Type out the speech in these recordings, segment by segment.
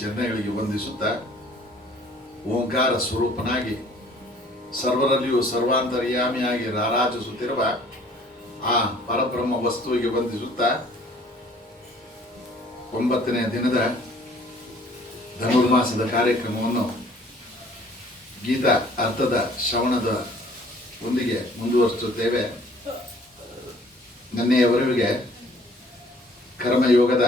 ಚರಣಗಳಿಗೆ ವಂದಿಸುತ್ತಾ ಓಂಕಾರ ಸ್ವರೂಪನಾಗಿ ಸರ್ವರಲ್ಲಿಯೂ ಸರ್ವಾಂತರ್ಯಾಮಿಯಾಗಿ ರಾರಾಜಿಸುತ್ತಿರುವ ಆ ಪರಬ್ರಹ್ಮ ವಸ್ತುವಿಗೆ ವಂದಿಸುತ್ತಾ 9ನೇ ದಿನದ ಧನುರ್ಮಾಸದ ಕಾರ್ಯಕ್ರಮವನ್ನು ಗೀತಾ ಅರ್ಥದ ಶ್ರವಣದ ಒಂದಿಗೆ ಮುಂದುವರಿಸುತ್ತೇವೆ. ನಿನ್ನೆಯವರೆಗೆ ಕರ್ಮಯೋಗದ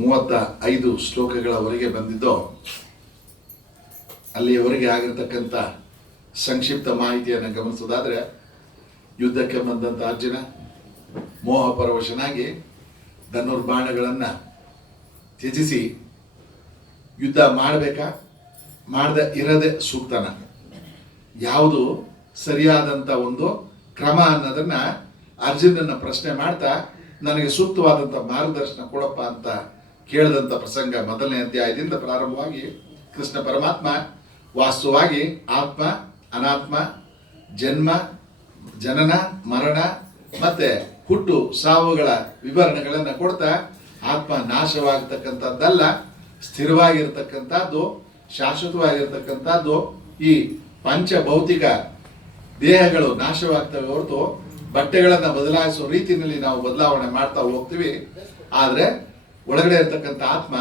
35 ಶ್ಲೋಕಗಳವರೆಗೆ ಬಂದಿದ್ದು, ಅಲ್ಲಿಯವರೆಗೆ ಆಗಿರತಕ್ಕಂಥ ಸಂಕ್ಷಿಪ್ತ ಮಾಹಿತಿಯನ್ನು ಗಮನಿಸೋದಾದರೆ, ಯುದ್ಧಕ್ಕೆ ಬಂದಂಥ ಅರ್ಜುನ ಮೋಹ ಪರವಶನಾಗಿ ಧನುರ್ಬಾಣಗಳನ್ನು ತ್ಯಜಿಸಿ ಯುದ್ಧ ಮಾಡಬೇಕಾ ಮಾಡದೆ ಇರದೆ ಸೂಕ್ತನ, ಯಾವುದು ಸರಿಯಾದಂಥ ಒಂದು ಕ್ರಮ ಅನ್ನೋದನ್ನು ಅರ್ಜುನನ ಪ್ರಶ್ನೆ ಮಾಡ್ತಾ ನನಗೆ ಸೂಕ್ತವಾದಂಥ ಮಾರ್ಗದರ್ಶನ ಕೊಡಪ್ಪ ಅಂತ ಕೇಳಿದಂಥ ಪ್ರಸಂಗ 1ನೇ ಅಧ್ಯಾಯದಿಂದ ಪ್ರಾರಂಭವಾಗಿ ಕೃಷ್ಣ ಪರಮಾತ್ಮ ವಾಸ್ತವವಾಗಿ ಆತ್ಮ ಅನಾತ್ಮ, ಜನ್ಮ ಜನನ ಮರಣ ಮತ್ತು ಹುಟ್ಟು ಸಾವುಗಳ ವಿವರಣೆಗಳನ್ನು ಕೊಡ್ತಾ ಆತ್ಮ ನಾಶವಾಗತಕ್ಕಂಥದ್ದಲ್ಲ, ಸ್ಥಿರವಾಗಿರ್ತಕ್ಕಂಥದ್ದು, ಶಾಶ್ವತವಾಗಿರ್ತಕ್ಕಂಥದ್ದು. ಈ ಪಂಚಭೌತಿಕ ದೇಹಗಳು ನಾಶವಾಗ್ತವೆ ಹೊರತು ಬಟ್ಟೆಗಳನ್ನು ಬದಲಾಯಿಸೋ ರೀತಿಯಲ್ಲಿ ನಾವು ಬದಲಾವಣೆ ಮಾಡ್ತಾ ಹೋಗ್ತೀವಿ. ಆದರೆ ಒಳಗಡೆ ಇರತಕ್ಕಂಥ ಆತ್ಮ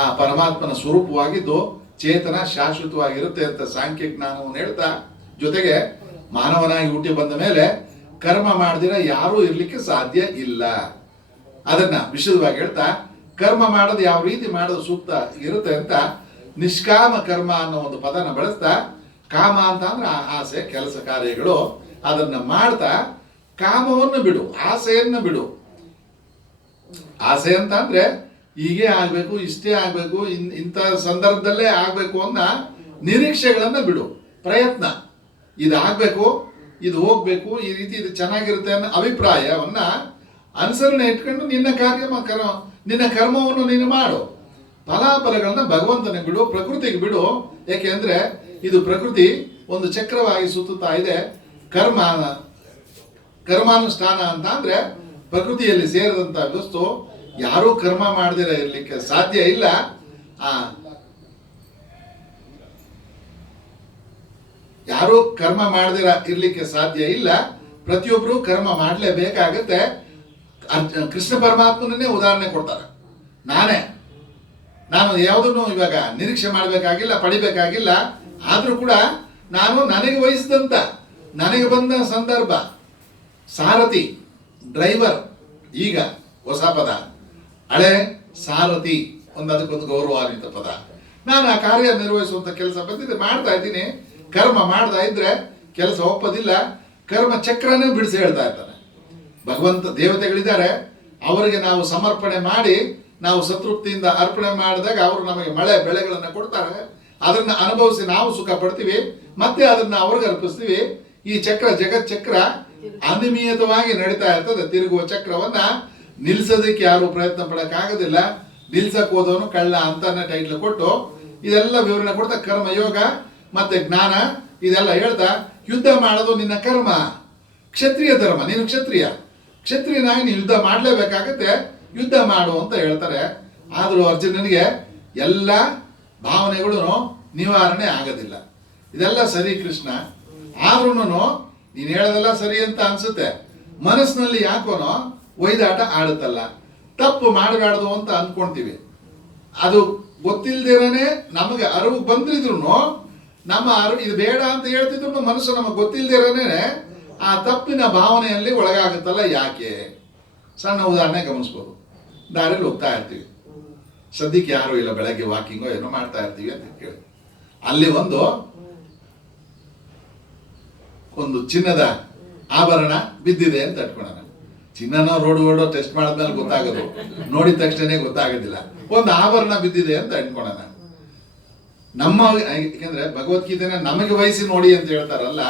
ಆ ಪರಮಾತ್ಮನ ಸ್ವರೂಪವಾಗಿದ್ದು ಚೇತನ ಶಾಶ್ವತವಾಗಿರುತ್ತೆ ಅಂತ ಸಾಂಖ್ಯ ಜ್ಞಾನವನ್ನು ಹೇಳ್ತಾ, ಜೊತೆಗೆ ಮಾನವನಾಗಿ ಹುಟ್ಟಿ ಬಂದ ಮೇಲೆ ಕರ್ಮ ಮಾಡದಿರ ಯಾರೂ ಇರಲಿಕ್ಕೆ ಸಾಧ್ಯ ಇಲ್ಲ. ಅದನ್ನ ವಿಶದವಾಗಿ ಹೇಳ್ತಾ, ಕರ್ಮ ಮಾಡೋದು ಯಾವ ರೀತಿ ಮಾಡೋದು ಸೂಕ್ತ ಇರುತ್ತೆ ಅಂತ ನಿಷ್ಕಾಮ ಕರ್ಮ ಅನ್ನೋ ಒಂದು ಪದನ ಬಳಸ್ತಾ, ಕಾಮ ಅಂತ ಅಂದ್ರೆ ಆಸೆ ಕೆಲಸ ಕಾರ್ಯಗಳು, ಅದನ್ನ ಮಾಡ್ತಾ ಕಾಮವನ್ನು ಬಿಡು, ಆಸೆಯನ್ನು ಬಿಡು. ಆಸೆ ಅಂತ ಅಂದ್ರೆ ಹೀಗೆ ಆಗ್ಬೇಕು, ಇಷ್ಟೇ ಆಗ್ಬೇಕು, ಇಂಥ ಸಂದರ್ಭದಲ್ಲೇ ಆಗ್ಬೇಕು ಅನ್ನೋ ನಿರೀಕ್ಷೆಗಳನ್ನ ಬಿಡು. ಪ್ರಯತ್ನ, ಇದು ಆಗ್ಬೇಕು, ಇದು ಹೋಗ್ಬೇಕು, ಈ ರೀತಿ ಇದು ಚೆನ್ನಾಗಿರುತ್ತೆ ಅನ್ನೋ ಅಭಿಪ್ರಾಯವನ್ನ ಅನುಸರಣೆ ಇಟ್ಕೊಂಡು ನಿನ್ನ ಕರ್ಮವನ್ನು ನೀನು ಮಾಡು. ಫಲಾಫಲಗಳನ್ನ ಭಗವಂತನಿಗೆ ಬಿಡು, ಪ್ರಕೃತಿಗೆ ಬಿಡು. ಯಾಕೆಂದ್ರೆ ಇದು ಪ್ರಕೃತಿ ಒಂದು ಚಕ್ರವಾಗಿ ಸುತ್ತುತ್ತಾ ಇದೆ. ಕರ್ಮಾನುಷ್ಠಾನ ಅಂತ ಅಂದ್ರೆ ಪ್ರಕೃತಿಯಲ್ಲಿ ಸೇರಿದಂತ ವಸ್ತು. ಯಾರೂ ಕರ್ಮ ಮಾಡದಿರ ಇರ್ಲಿಕ್ಕೆ ಸಾಧ್ಯ ಇಲ್ಲ. ಯಾರೂ ಕರ್ಮ ಮಾಡದಿರ ಇರ್ಲಿಕ್ಕೆ ಸಾಧ್ಯ ಇಲ್ಲ. ಪ್ರತಿಯೊಬ್ಬರು ಕರ್ಮ ಮಾಡಲೇಬೇಕಾಗತ್ತೆ. ಕೃಷ್ಣ ಪರಮಾತ್ಮನೇ ಉದಾಹರಣೆ ಕೊಡ್ತಾರೆ. ನಾನು ಯಾವುದನ್ನು ಇವಾಗ ನಿರೀಕ್ಷೆ ಮಾಡಬೇಕಾಗಿಲ್ಲ, ಪಡಿಬೇಕಾಗಿಲ್ಲ. ಆದ್ರೂ ಕೂಡ ನಾನು ನನಗೆ ವಹಿಸಿದಂತ, ನನಗೆ ಬಂದ ಸಂದರ್ಭ, ಸಾರಥಿ, ಡ್ರೈವರ್, ಈಗ ಹೊಸ ಪದ, ಹಳೆ ಸಾರಥಿ, ಅದಕ್ಕೊಂದು ಗೌರವಾನ್ವಿತ ಪದ. ನಾನು ಆ ಕಾರ್ಯ ನಿರ್ವಹಿಸುವಂತ ಕೆಲಸ ಬಂದಿದೆ, ಮಾಡ್ತಾ ಇದ್ದೀನಿ. ಕರ್ಮ ಮಾಡ್ತಾ ಇದ್ರೆ ಕೆಲಸ ಒಪ್ಪದಿಲ್ಲ, ಕರ್ಮ ಚಕ್ರನೇ ಬಿಡಿಸಿ ಹೇಳ್ತಾ ಇರ್ತಾನೆ ಭಗವಂತ. ದೇವತೆಗಳಿದ್ದಾರೆ, ಅವರಿಗೆ ನಾವು ಸಮರ್ಪಣೆ ಮಾಡಿ ನಾವು ಸಂತೃಪ್ತಿಯಿಂದ ಅರ್ಪಣೆ ಮಾಡಿದಾಗ ಅವರು ನಮಗೆ ಮಳೆ ಬೆಳೆಗಳನ್ನು ಕೊಡ್ತಾರೆ. ಅದನ್ನ ಅನುಭವಿಸಿ ನಾವು ಸುಖ ಪಡ್ತೀವಿ, ಮತ್ತೆ ಅದನ್ನ ಅವ್ರಿಗೆ ಅರ್ಪಿಸ್ತೀವಿ. ಈ ಚಕ್ರ, ಜಗತ್ ಚಕ್ರ ಅನಿಯಮಿತವಾಗಿ ನಡೀತಾ ಇರ್ತದೆ. ತಿರುಗುವ ಚಕ್ರವನ್ನ ನಿಲ್ಸೋದಕ್ಕೆ ಯಾರು ಪ್ರಯತ್ನ ಪಡಕ್ಕಾಗೋದಿಲ್ಲ. ನಿಲ್ಸಕ್ ಹೋದವನು ಕಳ್ಳ ಅಂತಾನೆ ಟೈಟ್ಲ್ ಕೊಟ್ಟು ಇದೆಲ್ಲ ವಿವರಣೆ ಕೊಡ್ತಾ ಕರ್ಮಯೋಗ ಮತ್ತೆ ಜ್ಞಾನ ಇದೆಲ್ಲ ಹೇಳ್ತಾ, ಯುದ್ಧ ಮಾಡೋದು ನಿನ್ನ ಕರ್ಮ, ಕ್ಷತ್ರಿಯ ಧರ್ಮ. ನೀನು ಕ್ಷತ್ರಿಯನಾಗಿ ನೀನು ಯುದ್ಧ ಮಾಡಲೇಬೇಕಾಗತ್ತೆ, ಯುದ್ಧ ಮಾಡು ಅಂತ ಹೇಳ್ತಾರೆ. ಆದರೂ ಅರ್ಜುನನಿಗೆ ಎಲ್ಲ ಭಾವನೆಗಳು ನಿವಾರಣೆ ಆಗೋದಿಲ್ಲ. ಇದೆಲ್ಲ ಸರಿ ಕೃಷ್ಣ, ಆದ್ರೂ ನೀನು ಹೇಳೋದೆಲ್ಲ ಸರಿ ಅಂತ ಅನ್ಸುತ್ತೆ. ಮನಸ್ಸಿನಲ್ಲಿ ಯಾಕೋನೋ ಒಯ್ದಾಟ ಆಡುತ್ತಲ್ಲ, ತಪ್ಪು ಮಾಡಬಾರ್ದು ಅಂತ ಅಂದ್ಕೊಳ್ತೀವಿ. ಅದು ಗೊತ್ತಿಲ್ದಿರನೇ ನಮಗೆ ಅರಿವು ಬಂದಿದ್ರು, ನಮ್ಮ ಅರಿವು ಇದು ಬೇಡ ಅಂತ ಹೇಳ್ತಿದ್ರು ಮನಸ್ಸು ನಮಗೆ ಗೊತ್ತಿಲ್ದಿರನೇ ಆ ತಪ್ಪಿನ ಭಾವನೆಯಲ್ಲಿ ಒಳಗಾಗುತ್ತಲ್ಲ. ಯಾಕೆ? ಸಣ್ಣ ಉದಾಹರಣೆ ಗಮನಿಸ್ಬೋದು. ದಾರಿಯಲ್ಲಿ ಹೋಗ್ತಾ ಇರ್ತೀವಿ, ಸದ್ಯಕ್ಕೆ ಯಾರು ಇಲ್ಲ, ಬೆಳಗ್ಗೆ ವಾಕಿಂಗೋ ಏನೋ ಮಾಡ್ತಾ ಇರ್ತೀವಿ ಅಂತ ಕೇಳಿ, ಅಲ್ಲಿ ಒಂದು ಚಿನ್ನದ ಆಭರಣ ಬಿದ್ದಿದೆ ಅಂತ ಇಟ್ಕೊಳ್ಳೋಣ. ಚಿನ್ನನ ರೋಡ್ ಟೆಸ್ಟ್ ಮಾಡಿದ್ಮೇಲೆ ಗೊತ್ತಾಗೋದು, ನೋಡಿದ ತಕ್ಷಣ ಗೊತ್ತಾಗೋದಿಲ್ಲ. ಒಂದು ಆಭರಣ ಬಿದ್ದಿದೆ ಅಂತ ಇಟ್ಕೊಳ್ಳೋಣ. ಯಾಕೆಂದ್ರೆ ಭಗವದ್ಗೀತೆನ ನಮಗೆ ವಹಿಸಿ ನೋಡಿ ಅಂತ ಹೇಳ್ತಾರಲ್ಲ.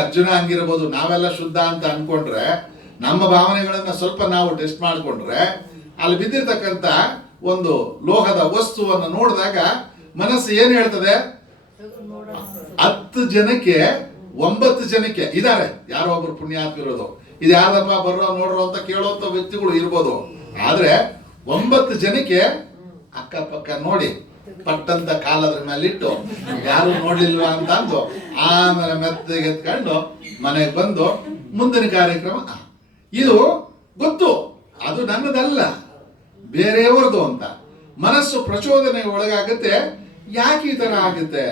ಅರ್ಜುನ ಹಂಗಿರ್ಬೋದು, ನಾವೆಲ್ಲ ಶುದ್ಧ ಅಂತ ಅನ್ಕೊಂಡ್ರೆ, ನಮ್ಮ ಭಾವನೆಗಳನ್ನ ಸ್ವಲ್ಪ ನಾವು ಟೆಸ್ಟ್ ಮಾಡಿಕೊಂಡ್ರೆ, ಅಲ್ಲಿ ಬಿದ್ದಿರ್ತಕ್ಕಂಥ ಒಂದು ಲೋಹದ ವಸ್ತುವನ್ನು ನೋಡಿದಾಗ ಮನಸ್ಸು ಏನು ಹೇಳ್ತದೆ? 10 ಜನಕ್ಕೆ 9 ಜನಕ್ಕೆ ಇದ್ದಾರೆ ಯಾರೋ ಒಬ್ರು ಪುಣ್ಯಾತ್ಮ ಇರೋದು, ಇದು ಯಾರದಪ್ಪ ಬರ್ರೋ ನೋಡ್ರೋ ಅಂತ ಕೇಳುವಂತ ವ್ಯಕ್ತಿಗಳು ಇರ್ಬೋದು. ಆದ್ರೆ 9 ಜನಕ್ಕೆ ಅಕ್ಕಪಕ್ಕ ನೋಡಿ ಪಟ್ಟಂತ ಕಾಲದ್ರ ಮೇಲೆ ಇಟ್ಟು ಯಾರು ನೋಡ್ಲಿಲ್ವಾ ಅಂತ ಅಂದು ಆಮೇಲೆ ಮೆತ್ತಗೆ ಎತ್ಕೊಂಡು ಮನೆಗೆ ಬಂದು ಮುಂದಿನ ಕಾರ್ಯಕ್ರಮ. ಇದು ಗೊತ್ತು, ಅದು ನನ್ನದಲ್ಲ, ಬೇರೆಯವ್ರದ್ದು ಅಂತ ಮನಸ್ಸು ಪ್ರಚೋದನೆಗೆ ಒಳಗಾಗುತ್ತೆ. ಯಾಕೆ ಈ ತರ ಆಗುತ್ತೆ?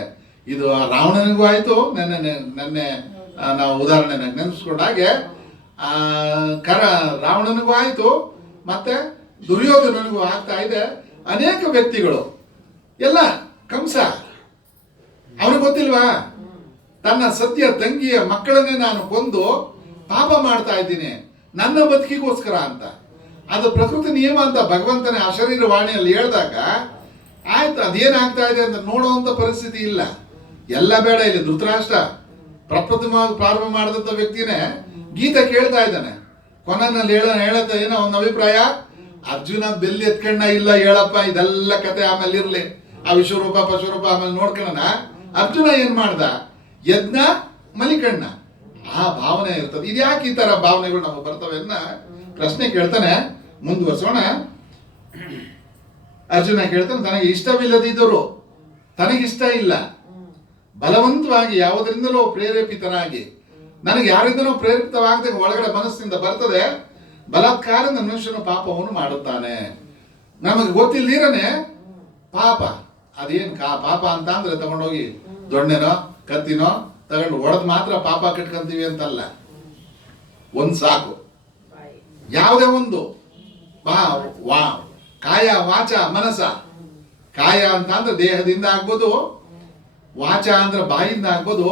ಇದು ರಾವಣನಿಗೂ ಆಯ್ತು. ನೆನ್ನೆ ನಾವು ಉದಾಹರಣೆ ನೆನೆಸ್ಕೊಂಡಾಗೆ ರಾವಣನಿಗೂ ಆಯ್ತು, ಮತ್ತೆ ದುರ್ಯೋಧನನಿಗೂ ಆಗ್ತಾ ಇದೆ. ಅನೇಕ ವ್ಯಕ್ತಿಗಳು ಎಲ್ಲ ಕಂಸ ಅವನಿಗೆ ಗೊತ್ತಿಲ್ವಾ, ತನ್ನ ಸತ್ಯ ತಂಗಿಯ ಮಕ್ಕಳನ್ನೇ ನಾನು ಕೊಂದು ಪಾಪ ಮಾಡ್ತಾ ಇದ್ದೀನಿ ನನ್ನ ಬದುಕಿಗೋಸ್ಕರ ಅಂತ. ಅದು ಪ್ರಕೃತಿ ನಿಯಮ ಅಂತ ಭಗವಂತನ ಅಶರೀರ ವಾಣಿಯಲ್ಲಿ ಹೇಳಿದಾಗ ಆಯ್ತು, ಅದೇನಾಗ್ತಾ ಇದೆ ಅಂತ ನೋಡುವಂತ ಪರಿಸ್ಥಿತಿ ಇಲ್ಲ. ಎಲ್ಲ ಬೇಡ. ಇಲ್ಲಿ ಧೃತರಾಷ್ಟ್ರ ಪ್ರಪ್ರಥಮವಾಗಿ ಪ್ರಾರಂಭ ಮಾಡಿದಂಥ ವ್ಯಕ್ತಿನೇ ಗೀತೆ ಕೇಳ್ತಾ ಇದ್ದಾನೆ. ಕೊನೆಯಲ್ಲಿ ಹೇಳತ್ತ ಏನೋ ಒಂದು ಅಭಿಪ್ರಾಯ, ಅರ್ಜುನ ಬೆಲ್ಲಿ ಎತ್ಕಣ್ಣ ಇಲ್ಲ ಹೇಳಪ್ಪ, ಇದೆಲ್ಲ ಕತೆ ಆಮೇಲೆ ಇರ್ಲಿ, ಆ ವಿಶ್ವರೂಪ ಪಶುರೂಪ ಆಮೇಲೆ ನೋಡ್ಕೊಳ್ಳೋಣ. ಅರ್ಜುನ ಏನ್ ಮಾಡ್ದ? ಯಜ್ಞ ಮಲಿಕಣ್ಣ. ಆ ಭಾವನೆ ಇರ್ತದೆ. ಇದ್ಯಾಕೆ ಈ ತರ ಭಾವನೆಗಳು ನಮಗೆ ಬರ್ತವೆ ಅನ್ನ ಪ್ರಶ್ನೆ ಕೇಳ್ತಾನೆ. ಮುಂದುವರ್ಸೋಣ. ಅರ್ಜುನ ಕೇಳ್ತಾನೆ, ತನಗೆ ಇಷ್ಟವಿಲ್ಲದಿದ್ದರು, ತನಗಿಷ್ಟ ಇಲ್ಲ, ಬಲವಂತವಾಗಿ ಯಾವುದರಿಂದಲೂ ಪ್ರೇರೇಪಿತನಾಗಿ, ನನಗೆ ಯಾರಿಂದಲೂ ಪ್ರೇರಿತವಾಗದೆ ಒಳಗಡೆ ಮನಸ್ಸಿನಿಂದ ಬರ್ತದೆ, ಬಲಾತ್ಕಾರದಿಂದ ಮನುಷ್ಯನು ಪಾಪವನ್ನು ಮಾಡುತ್ತಾನೆ. ನಮಗೆ ಗೊತ್ತಿಲ್ದಿರನೆ ಪಾಪ. ಅದೇನು ಪಾಪ ಅಂತ ಅಂದ್ರೆ ತಗೊಂಡೋಗಿ ದೊಣ್ಣೆನೋ ಕತ್ತಿನೋ ತಗೊಂಡು ಒಡೆದು ಮಾತ್ರ ಪಾಪ ಕಟ್ಕೊಂತೀವಿ ಅಂತಲ್ಲ. ಒಂದ್ ಸಾಕು. ಯಾವುದೇ ಒಂದು ಕಾಯ ವಾಚ ಮನಸ. ಕಾಯ ಅಂತ ಅಂದ್ರೆ ದೇಹದಿಂದ ಆಗ್ಬೋದು, ವಾಚ ಅಂದ್ರೆ ಬಾಯಿಂದ ಆಗ್ಬೋದು,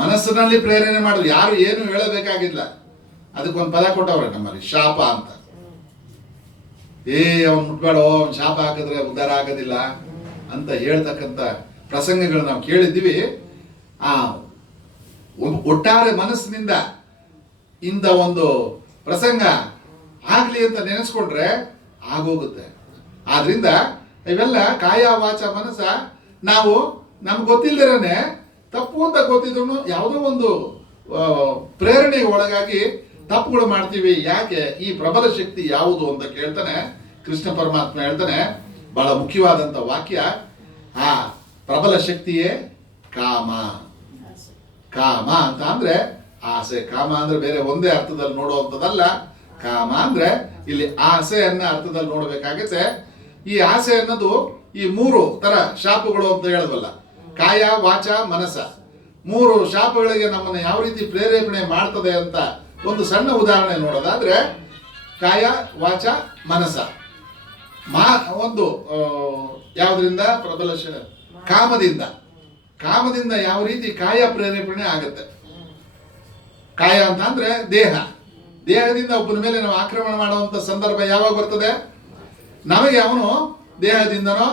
ಮನಸ್ಸಿನಲ್ಲಿ ಪ್ರೇರಣೆ ಮಾಡೋದು. ಯಾರು ಏನು ಹೇಳಬೇಕಾಗಿಲ್ಲ. ಅದಕ್ಕೊಂದು ಪದ ಕೊಟ್ಟವ್ರೆ ನಮ್ಮಲ್ಲಿ, ಶಾಪ ಅಂತ. ಅವ್ನು ಮುಟ್ಬೇಡೋ, ಅವ್ನು ಶಾಪ ಹಾಕಿದ್ರೆ ಉದ್ಧಾರ ಆಗೋದಿಲ್ಲ ಅಂತ ಹೇಳ್ತಕ್ಕಂಥ ಪ್ರಸಂಗಗಳು ನಾವು ಕೇಳಿದ್ದೀವಿ. ಒಟ್ಟಾರೆ ಮನಸ್ಸಿನಿಂದ ಇಂಥ ಒಂದು ಪ್ರಸಂಗ ಆಗ್ಲಿ ಅಂತ ನೆನೆಸ್ಕೊಂಡ್ರೆ ಆಗೋಗುತ್ತೆ. ಆದ್ರಿಂದ ಇವೆಲ್ಲ ಕಾಯ ವಾಚ ಮನಸ್ಸ ನಾವು ನಮ್ಗೆ ಗೊತ್ತಿಲ್ಲದಿರನೆ ತಪ್ಪು ಅಂತ ಗೊತ್ತಿದ್ರು ಯಾವುದೋ ಒಂದು ಪ್ರೇರಣೆಗೆ ಒಳಗಾಗಿ ತಪ್ಪುಗಳು ಮಾಡ್ತೀವಿ. ಯಾಕೆ? ಈ ಪ್ರಬಲ ಶಕ್ತಿ ಯಾವುದು ಅಂತ ಕೇಳ್ತಾನೆ ಕೃಷ್ಣ ಪರಮಾತ್ಮ. ಹೇಳ್ತಾನೆ ಬಹಳ ಮುಖ್ಯವಾದಂತ ವಾಕ್ಯ, ಆ ಪ್ರಬಲ ಶಕ್ತಿಯೇ ಕಾಮ. ಕಾಮ ಅಂತ ಅಂದ್ರೆ ಆಸೆ. ಕಾಮ ಅಂದ್ರೆ ಬೇರೆ ಒಂದೇ ಅರ್ಥದಲ್ಲಿ ನೋಡುವಂಥದ್ದಲ್ಲ. ಕಾಮ ಅಂದ್ರೆ ಇಲ್ಲಿ ಆಸೆಯನ್ನ ಅರ್ಥದಲ್ಲಿ ನೋಡ್ಬೇಕಾಗತ್ತೆ. ಈ ಆಸೆ ಅನ್ನೋದು ಈ ಮೂರು ತರ ಶಾಪಗಳು ಅಂತ ಹೇಳಬಲ್ಲ, ಕಾಯ ವಾಚ ಮನಸ. ಮೂರು ಶಾಪಗಳಿಗೆ ನಮ್ಮನ್ನ ಯಾವ ರೀತಿ ಪ್ರೇರೇಪಣೆ ಮಾಡ್ತದೆ ಅಂತ ಒಂದು ಸಣ್ಣ ಉದಾಹರಣೆ ನೋಡೋದಾದ್ರೆ, ಕಾಯ ವಾಚ ಮನಸ. ಒಂದು ಯಾವುದರಿಂದ? ಪ್ರಬಲ ಕಾಮದಿಂದ. ಕಾಮದಿಂದ ಯಾವ ರೀತಿ ಕಾಯ ಪ್ರೇರೇಪಣೆ ಆಗುತ್ತೆ? ಕಾಯ ಅಂತ ಅಂದ್ರೆ ದೇಹ. ದೇಹದಿಂದ ಒಬ್ಬನ ಮೇಲೆ ನಾವು ಆಕ್ರಮಣ ಮಾಡುವಂತ ಸಂದರ್ಭ ಯಾವಾಗ ಬರ್ತದೆ? ನಮಗೆ ಅವನು ದೇಹದಿಂದನೋ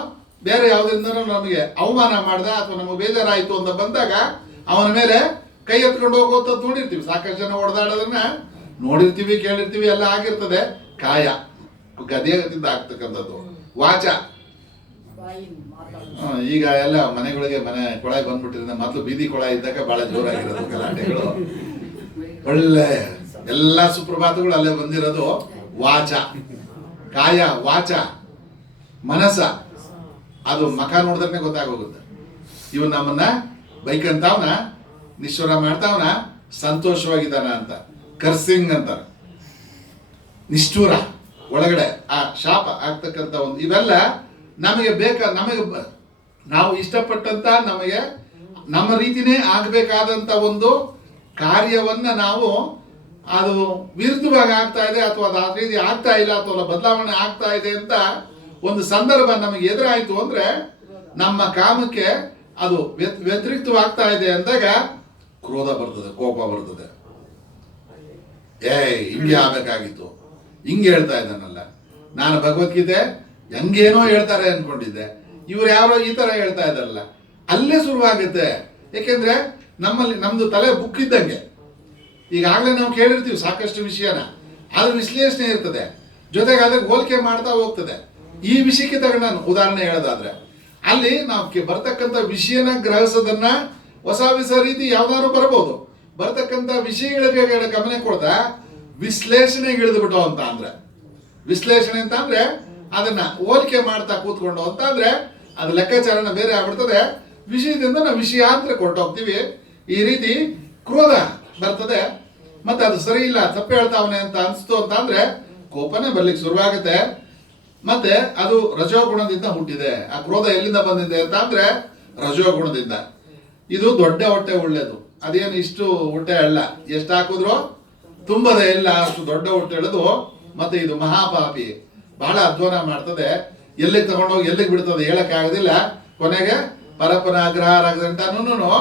ಬೇರೆ ಯಾವುದರಿಂದನೋ ನಮಗೆ ಅವಮಾನ ಮಾಡ್ದ ಅಥವಾ ನಮಗೆ ಬೇಜಾರಾಯಿತು ಅಂತ ಬಂದಾಗ ಅವನ ಮೇಲೆ ಕೈ ಎತ್ಕೊಂಡು ಹೋಗುವಂಥದ್ದು ನೋಡಿರ್ತೀವಿ. ಸಾಕಷ್ಟು ಜನ ಹೊಡೆದಾಡೋದನ್ನ ನೋಡಿರ್ತೀವಿ, ಕೇಳಿರ್ತೀವಿ, ಎಲ್ಲ ಆಗಿರ್ತದೆ. ಕಾಯ ದೇಹದಿಂದ ಆಗ್ತಕ್ಕಂಥದ್ದು. ವಾಚ ಈಗ ಎಲ್ಲ ಮನೆಗಳಿಗೆ ಮನೆ ಕೊಳಾಯಿ ಬಂದ್ಬಿಟ್ಟಿದ್ರೆ, ಮೊದಲು ಬೀದಿ ಕೊಳಾಯಿ ಇದ್ದಾಗ ಬಹಳ ಜೋರಾಗಿರೋದು ಗಲಾಟೆಗಳು, ಒಳ್ಳೆ ಎಲ್ಲ ಸುಪ್ರಭಾತಗಳು ಅಲ್ಲೇ ಬಂದಿರೋದು. ವಾಚ, ಕಾಯ ವಾಚ ಮನಸ. ಅದು ಮಖ ನೋಡಿದ್ರೆ ಗೊತ್ತಾಗೋಗುತ್ತೆ. ಇವನ್ ನಮ್ಮನ್ನ ಬೈಕಂತಾವನ, ನಿಶ್ವರ ಮಾಡ್ತಾವನ, ಸಂತೋಷವಾಗಿದ್ದಾನ ಅಂತ. ಕರ್ಸಿಂಗ್ ಅಂತಾರೆ. ನಿಷ್ಠೂರ ಒಳಗಡೆ ಆ ಶಾಪ ಆಗ್ತಕ್ಕಂಥ ಒಂದು ಇವೆಲ್ಲ ನಮಗೆ ನಮಗೆ ನಾವು ಇಷ್ಟಪಟ್ಟಂತ ನಮಗೆ ನಮ್ಮ ರೀತಿನೇ ಆಗಬೇಕಾದಂತ ಒಂದು ಕಾರ್ಯವನ್ನ ನಾವು ಅದು ವಿರುದ್ಧವಾಗಿ ಆಗ್ತಾ ಇದೆ ಅಥವಾ ಅದು ಆ ರೀತಿ ಆಗ್ತಾ ಇಲ್ಲ ಅಥವಾ ಬದಲಾವಣೆ ಆಗ್ತಾ ಇದೆ ಅಂತ ಒಂದು ಸಂದರ್ಭ ನಮಗೆ ಎದುರಾಯಿತು ಅಂದ್ರೆ ನಮ್ಮ ಕಾಮಕ್ಕೆ ಅದು ವ್ಯತಿರಿಕ್ತವಾಗ್ತಾ ಇದೆ ಅಂದಾಗ ಕ್ರೋಧ ಬರ್ತದೆ, ಕೋಪ ಬರ್ತದೆ. ಹಿಂಗೆ ಆಗ್ಬೇಕಾಗಿತ್ತು, ಹಿಂಗೆ ಹೇಳ್ತಾ ಇದ್ದಾನಲ್ಲ, ನಾನು ಭಗವದ್ಗೀತೆ ಹೆಂಗೇನೋ ಹೇಳ್ತಾರೆ ಅನ್ಕೊಂಡಿದ್ದೆ, ಇವ್ರು ಯಾರೋ ಈ ತರ ಹೇಳ್ತಾ ಇದ್ದಾರಲ್ಲ, ಅಲ್ಲೇ ಶುರುವಾಗುತ್ತೆ. ಯಾಕೆಂದ್ರೆ ನಮ್ದು ತಲೆ ಬುಕ್ ಇದ್ದಂಗೆ. ಈಗಾಗಲೇ ನಾವು ಕೇಳಿರ್ತೀವಿ ಸಾಕಷ್ಟು ವಿಷಯನ, ಅದ್ರ ವಿಶ್ಲೇಷಣೆ ಇರ್ತದೆ, ಜೊತೆಗೆ ಅದಕ್ಕೆ ಹೋಲಿಕೆ ಮಾಡ್ತಾ ಹೋಗ್ತದೆ. ಈ ವಿಷಯಕ್ಕೆ ತಗೊಂಡು ನಾನು ಉದಾಹರಣೆ ಹೇಳೋದಾದ್ರೆ, ಅಲ್ಲಿ ನಾವು ಬರ್ತಕ್ಕಂಥ ವಿಷಯನ ಗ್ರಹಿಸೋದನ್ನ ಹೊಸ ರೀತಿ ಯಾವ್ದಾದ್ರು ಬರಬಹುದು. ಬರ್ತಕ್ಕಂಥ ವಿಷಯಗಳಿಗೆ ಗಮನ ಕೊಡ್ತಾ ವಿಶ್ಲೇಷಣೆಗೆ ಇಳಿದು ಬಿಟ್ಟು ಅಂತ ಅಂದ್ರೆ, ವಿಶ್ಲೇಷಣೆ ಅಂತ ಅಂದ್ರೆ ಅದನ್ನ ಹೋಲಿಕೆ ಮಾಡ್ತಾ ಕೂತ್ಕೊಂಡು ಅಂತಂದ್ರೆ ಅದು ಲೆಕ್ಕಾಚಾರನ ಬೇರೆ ಆಗ್ಬಿಡ್ತದೆ. ವಿಷಯದಿಂದ ನಾವು ವಿಷಯಾಂತರ ಹೊರಟೋಗ್ತೀವಿ. ಈ ರೀತಿ ಕ್ರೋಧ ಬರ್ತದೆ. ಮತ್ತೆ ಅದು ಸರಿ ಇಲ್ಲ, ತಪ್ಪು ಹೇಳ್ತಾವನೆ ಅಂತ ಅನಿಸ್ತು ಅಂತ ಅಂದ್ರೆ ಕೋಪನೇ ಬರ್ಲಿಕ್ಕೆ ಶುರುವಾಗುತ್ತೆ. ಮತ್ತೆ ಅದು ರಜೋಗುಣದಿಂದ ಹುಟ್ಟಿದೆ. ಆ ಕ್ರೋಧ ಎಲ್ಲಿಂದ ಬಂದಿದೆ ಅಂತ ಅಂದ್ರೆ ರಜೋಗುಣದಿಂದ. ಇದು ದೊಡ್ಡ ಹೊಟ್ಟೆ ಒಳ್ಳೇದು, ಅದೇನು ಇಷ್ಟು ಹೊಟ್ಟೆ ಅಲ್ಲ, ಎಷ್ಟು ಹಾಕಿದ್ರು ತುಂಬದೇ ಇಲ್ಲ ಅಷ್ಟು ದೊಡ್ಡ ಹೊಟ್ಟೆ ಎಳೆದು. ಮತ್ತೆ ಇದು ಮಹಾಪಾಪಿ, ಬಹಳ ಅಧ್ವಾನ ಮಾಡ್ತದೆ. ಎಲ್ಲಿಗೆ ತಗೊಂಡೋಗಿ ಎಲ್ಲಿಗೆ ಬಿಡ್ತದೆ ಹೇಳಕ್ ಆಗೋದಿಲ್ಲ. ಕೊನೆಗೆ ಪರಪನ ಆಗ್ರಹರಾಗದಂತನೂ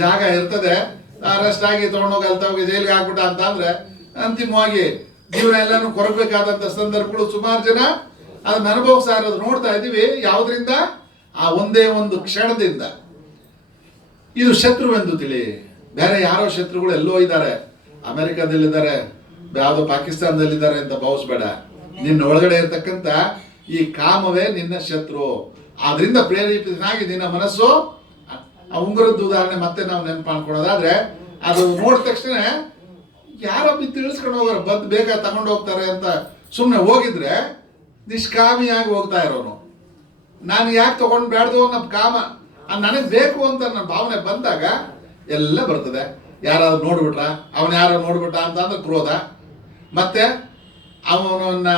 ಜಾಗ ಇರ್ತದೆ. ಅರೆಸ್ಟ್ ಆಗಿ ತಗೊಂಡೋಗಿ ಅಲ್ಲಿ ತಗೋಗಿ ಜೈಲಿಗೆ ಹಾಕ್ಬಿಟ್ಟ ಅಂತ ಅಂದ್ರೆ ಅಂತಿಮವಾಗಿ ಜೀವನ ಎಲ್ಲಾನು ಕೊರಗಬೇಕಾದಂತ ಸಂದರ್ಭಗಳು ಸುಮಾರು ಜನ ಅದನ್ನ ಅನುಭವಿಸ್ತಾ ಇರೋದು ನೋಡ್ತಾ ಇದೀವಿ. ಯಾವುದರಿಂದ? ಆ ಒಂದೇ ಒಂದು ಕ್ಷಣದಿಂದ. ಇದು ಶತ್ರುವೆಂದು ತಿಳಿ. ಬೇರೆ ಯಾರೋ ಶತ್ರುಗಳು ಎಲ್ಲೋ ಇದ್ದಾರೆ, ಅಮೆರಿಕದಲ್ಲಿದ್ದಾರೆ, ಯಾವುದೋ ಪಾಕಿಸ್ತಾನದಲ್ಲಿದ್ದಾರೆ ಅಂತ ಭಾವಿಸ್ಬೇಡ. ನಿನ್ನ ಒಳಗಡೆ ಇರತಕ್ಕಂತ ಈ ಕಾಮವೇ ನಿನ್ನ ಶತ್ರು. ಆದ್ರಿಂದ ಪ್ರೇರೇಪಿತನಾಗಿ ನಿನ್ನ ಮನಸ್ಸು ಉಂಗುರದ್ದು ಉದಾಹರಣೆ ಮತ್ತೆ ನಾವು ನೆನಪು ಮಾಡ್ಕೊಳ್ಳೋದಾದ್ರೆ, ಅದು ನೋಡಿದ ತಕ್ಷಣ ಯಾರೋ ಬಿದ್ದು ಇಳಿಸ್ಕೊಂಡು ಹೋಗೋರು, ಬದ್ ಬೇಗ ತಗೊಂಡು ಹೋಗ್ತಾರೆ ಅಂತ ಸುಮ್ಮನೆ ಹೋಗಿದ್ರೆ ನಿಷ್ಕಾಮಿಯಾಗಿ ಹೋಗ್ತಾ ಇರೋನು. ನಾನು ಯಾಕೆ ತಗೊಂಡು ಬೇಡ್ದು ಅನ್ನೋ ಕಾಮ, ನನಗೆ ಬೇಕು ಅಂತ ನನ್ನ ಭಾವನೆ ಬಂದಾಗ ಎಲ್ಲ ಬರ್ತದೆ. ಯಾರಾದ್ರು ನೋಡ್ಬಿಟ್ರ, ಅವನು ಯಾರೋ ನೋಡ್ಬಿಟ್ಟ ಅಂತ ಅಂದ್ರೆ ಕ್ರೋಧ. ಮತ್ತೆ ಅವನನ್ನ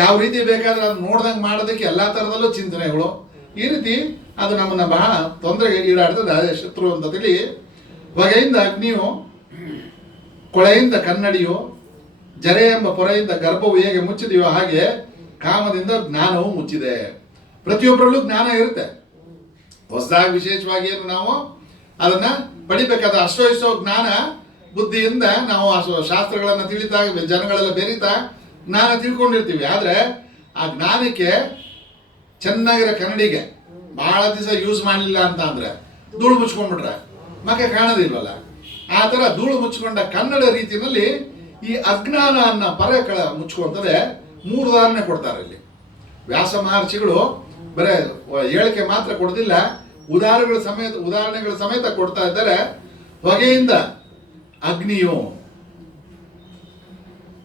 ಯಾವ ರೀತಿ ಬೇಕಾದ್ರೆ ಅದು ನೋಡ್ದಂಗೆ ಮಾಡೋದಕ್ಕೆ ಎಲ್ಲ ಥರದಲ್ಲೂ ಚಿಂತನೆಗಳು. ಈ ರೀತಿ ಅದು ನಮ್ಮನ್ನ ಬಹಳ ತೊಂದರೆಗೆ ಈಡಾಡ್ತದೆ. ಅದೇ ಶತ್ರು ಅಂತ ತಿಳಿ. ಹೊಗೆಯಿಂದ ಅಗ್ನಿಯು, ಕೊಳೆಯಿಂದ ಕನ್ನಡಿಯು, ಜರೆ ಎಂಬ ಪೊರೆಯಿಂದ ಗರ್ಭವು ಹೇಗೆ ಮುಚ್ಚಿದೆಯೋ ಹಾಗೆ ಕಾಮದಿಂದ ಜ್ಞಾನವು ಮುಚ್ಚಿದೆ. ಪ್ರತಿಯೊಬ್ಬರಲ್ಲೂ ಜ್ಞಾನ ಇರುತ್ತೆ. ಹೊಸದಾಗಿ ವಿಶೇಷವಾಗಿ ಏನು ನಾವು ಅದನ್ನ ಪಡಿಬೇಕಾದ ಅಷ್ಟೋ ಇಷ್ಟೋ ಜ್ಞಾನ ಬುದ್ಧಿಯಿಂದ ನಾವು ಶಾಸ್ತ್ರಗಳನ್ನ ತಿಳಿತಾ, ಜನಗಳೆಲ್ಲ ಬೆರೀತಾ ಜ್ಞಾನ ತಿಳ್ಕೊಂಡಿರ್ತೀವಿ. ಆದ್ರೆ ಆ ಜ್ಞಾನಕ್ಕೆ ಚೆನ್ನಾಗಿರೋ ಕನ್ನಡಿಗೆ ಬಹಳ ದಿವಸ ಯೂಸ್ ಮಾಡಲಿಲ್ಲ ಅಂತ ಅಂದ್ರೆ ಧೂಳು ಮುಚ್ಕೊಂಡ್ಬಿಟ್ರೆ ಮಕ್ಕೆ ಕಾಣೋದಿಲ್ವಲ್ಲ. ಆ ತರ ಧೂಳು ಮುಚ್ಕೊಂಡ ಕನ್ನಡ ರೀತಿಯಲ್ಲಿ ಈ ಅಜ್ಞಾನ ಅನ್ನೋ ಪರ ಮುಚ್ಕೊಂತದೆ. 3 ಉದಾಹರಣೆ ಕೊಡ್ತಾರೆ ಇಲ್ಲಿ ವ್ಯಾಸ ಮಹರ್ಷಿಗಳು. ಬರೇ ಹೇಳಿಕೆ ಮಾತ್ರ ಕೊಡೋದಿಲ್ಲ, ಉದಾಹರಣೆಗಳ ಸಮೇತ ಕೊಡ್ತಾ ಇದ್ದಾರೆ. ಹೊಗೆಯಿಂದ ಅಗ್ನಿಯು,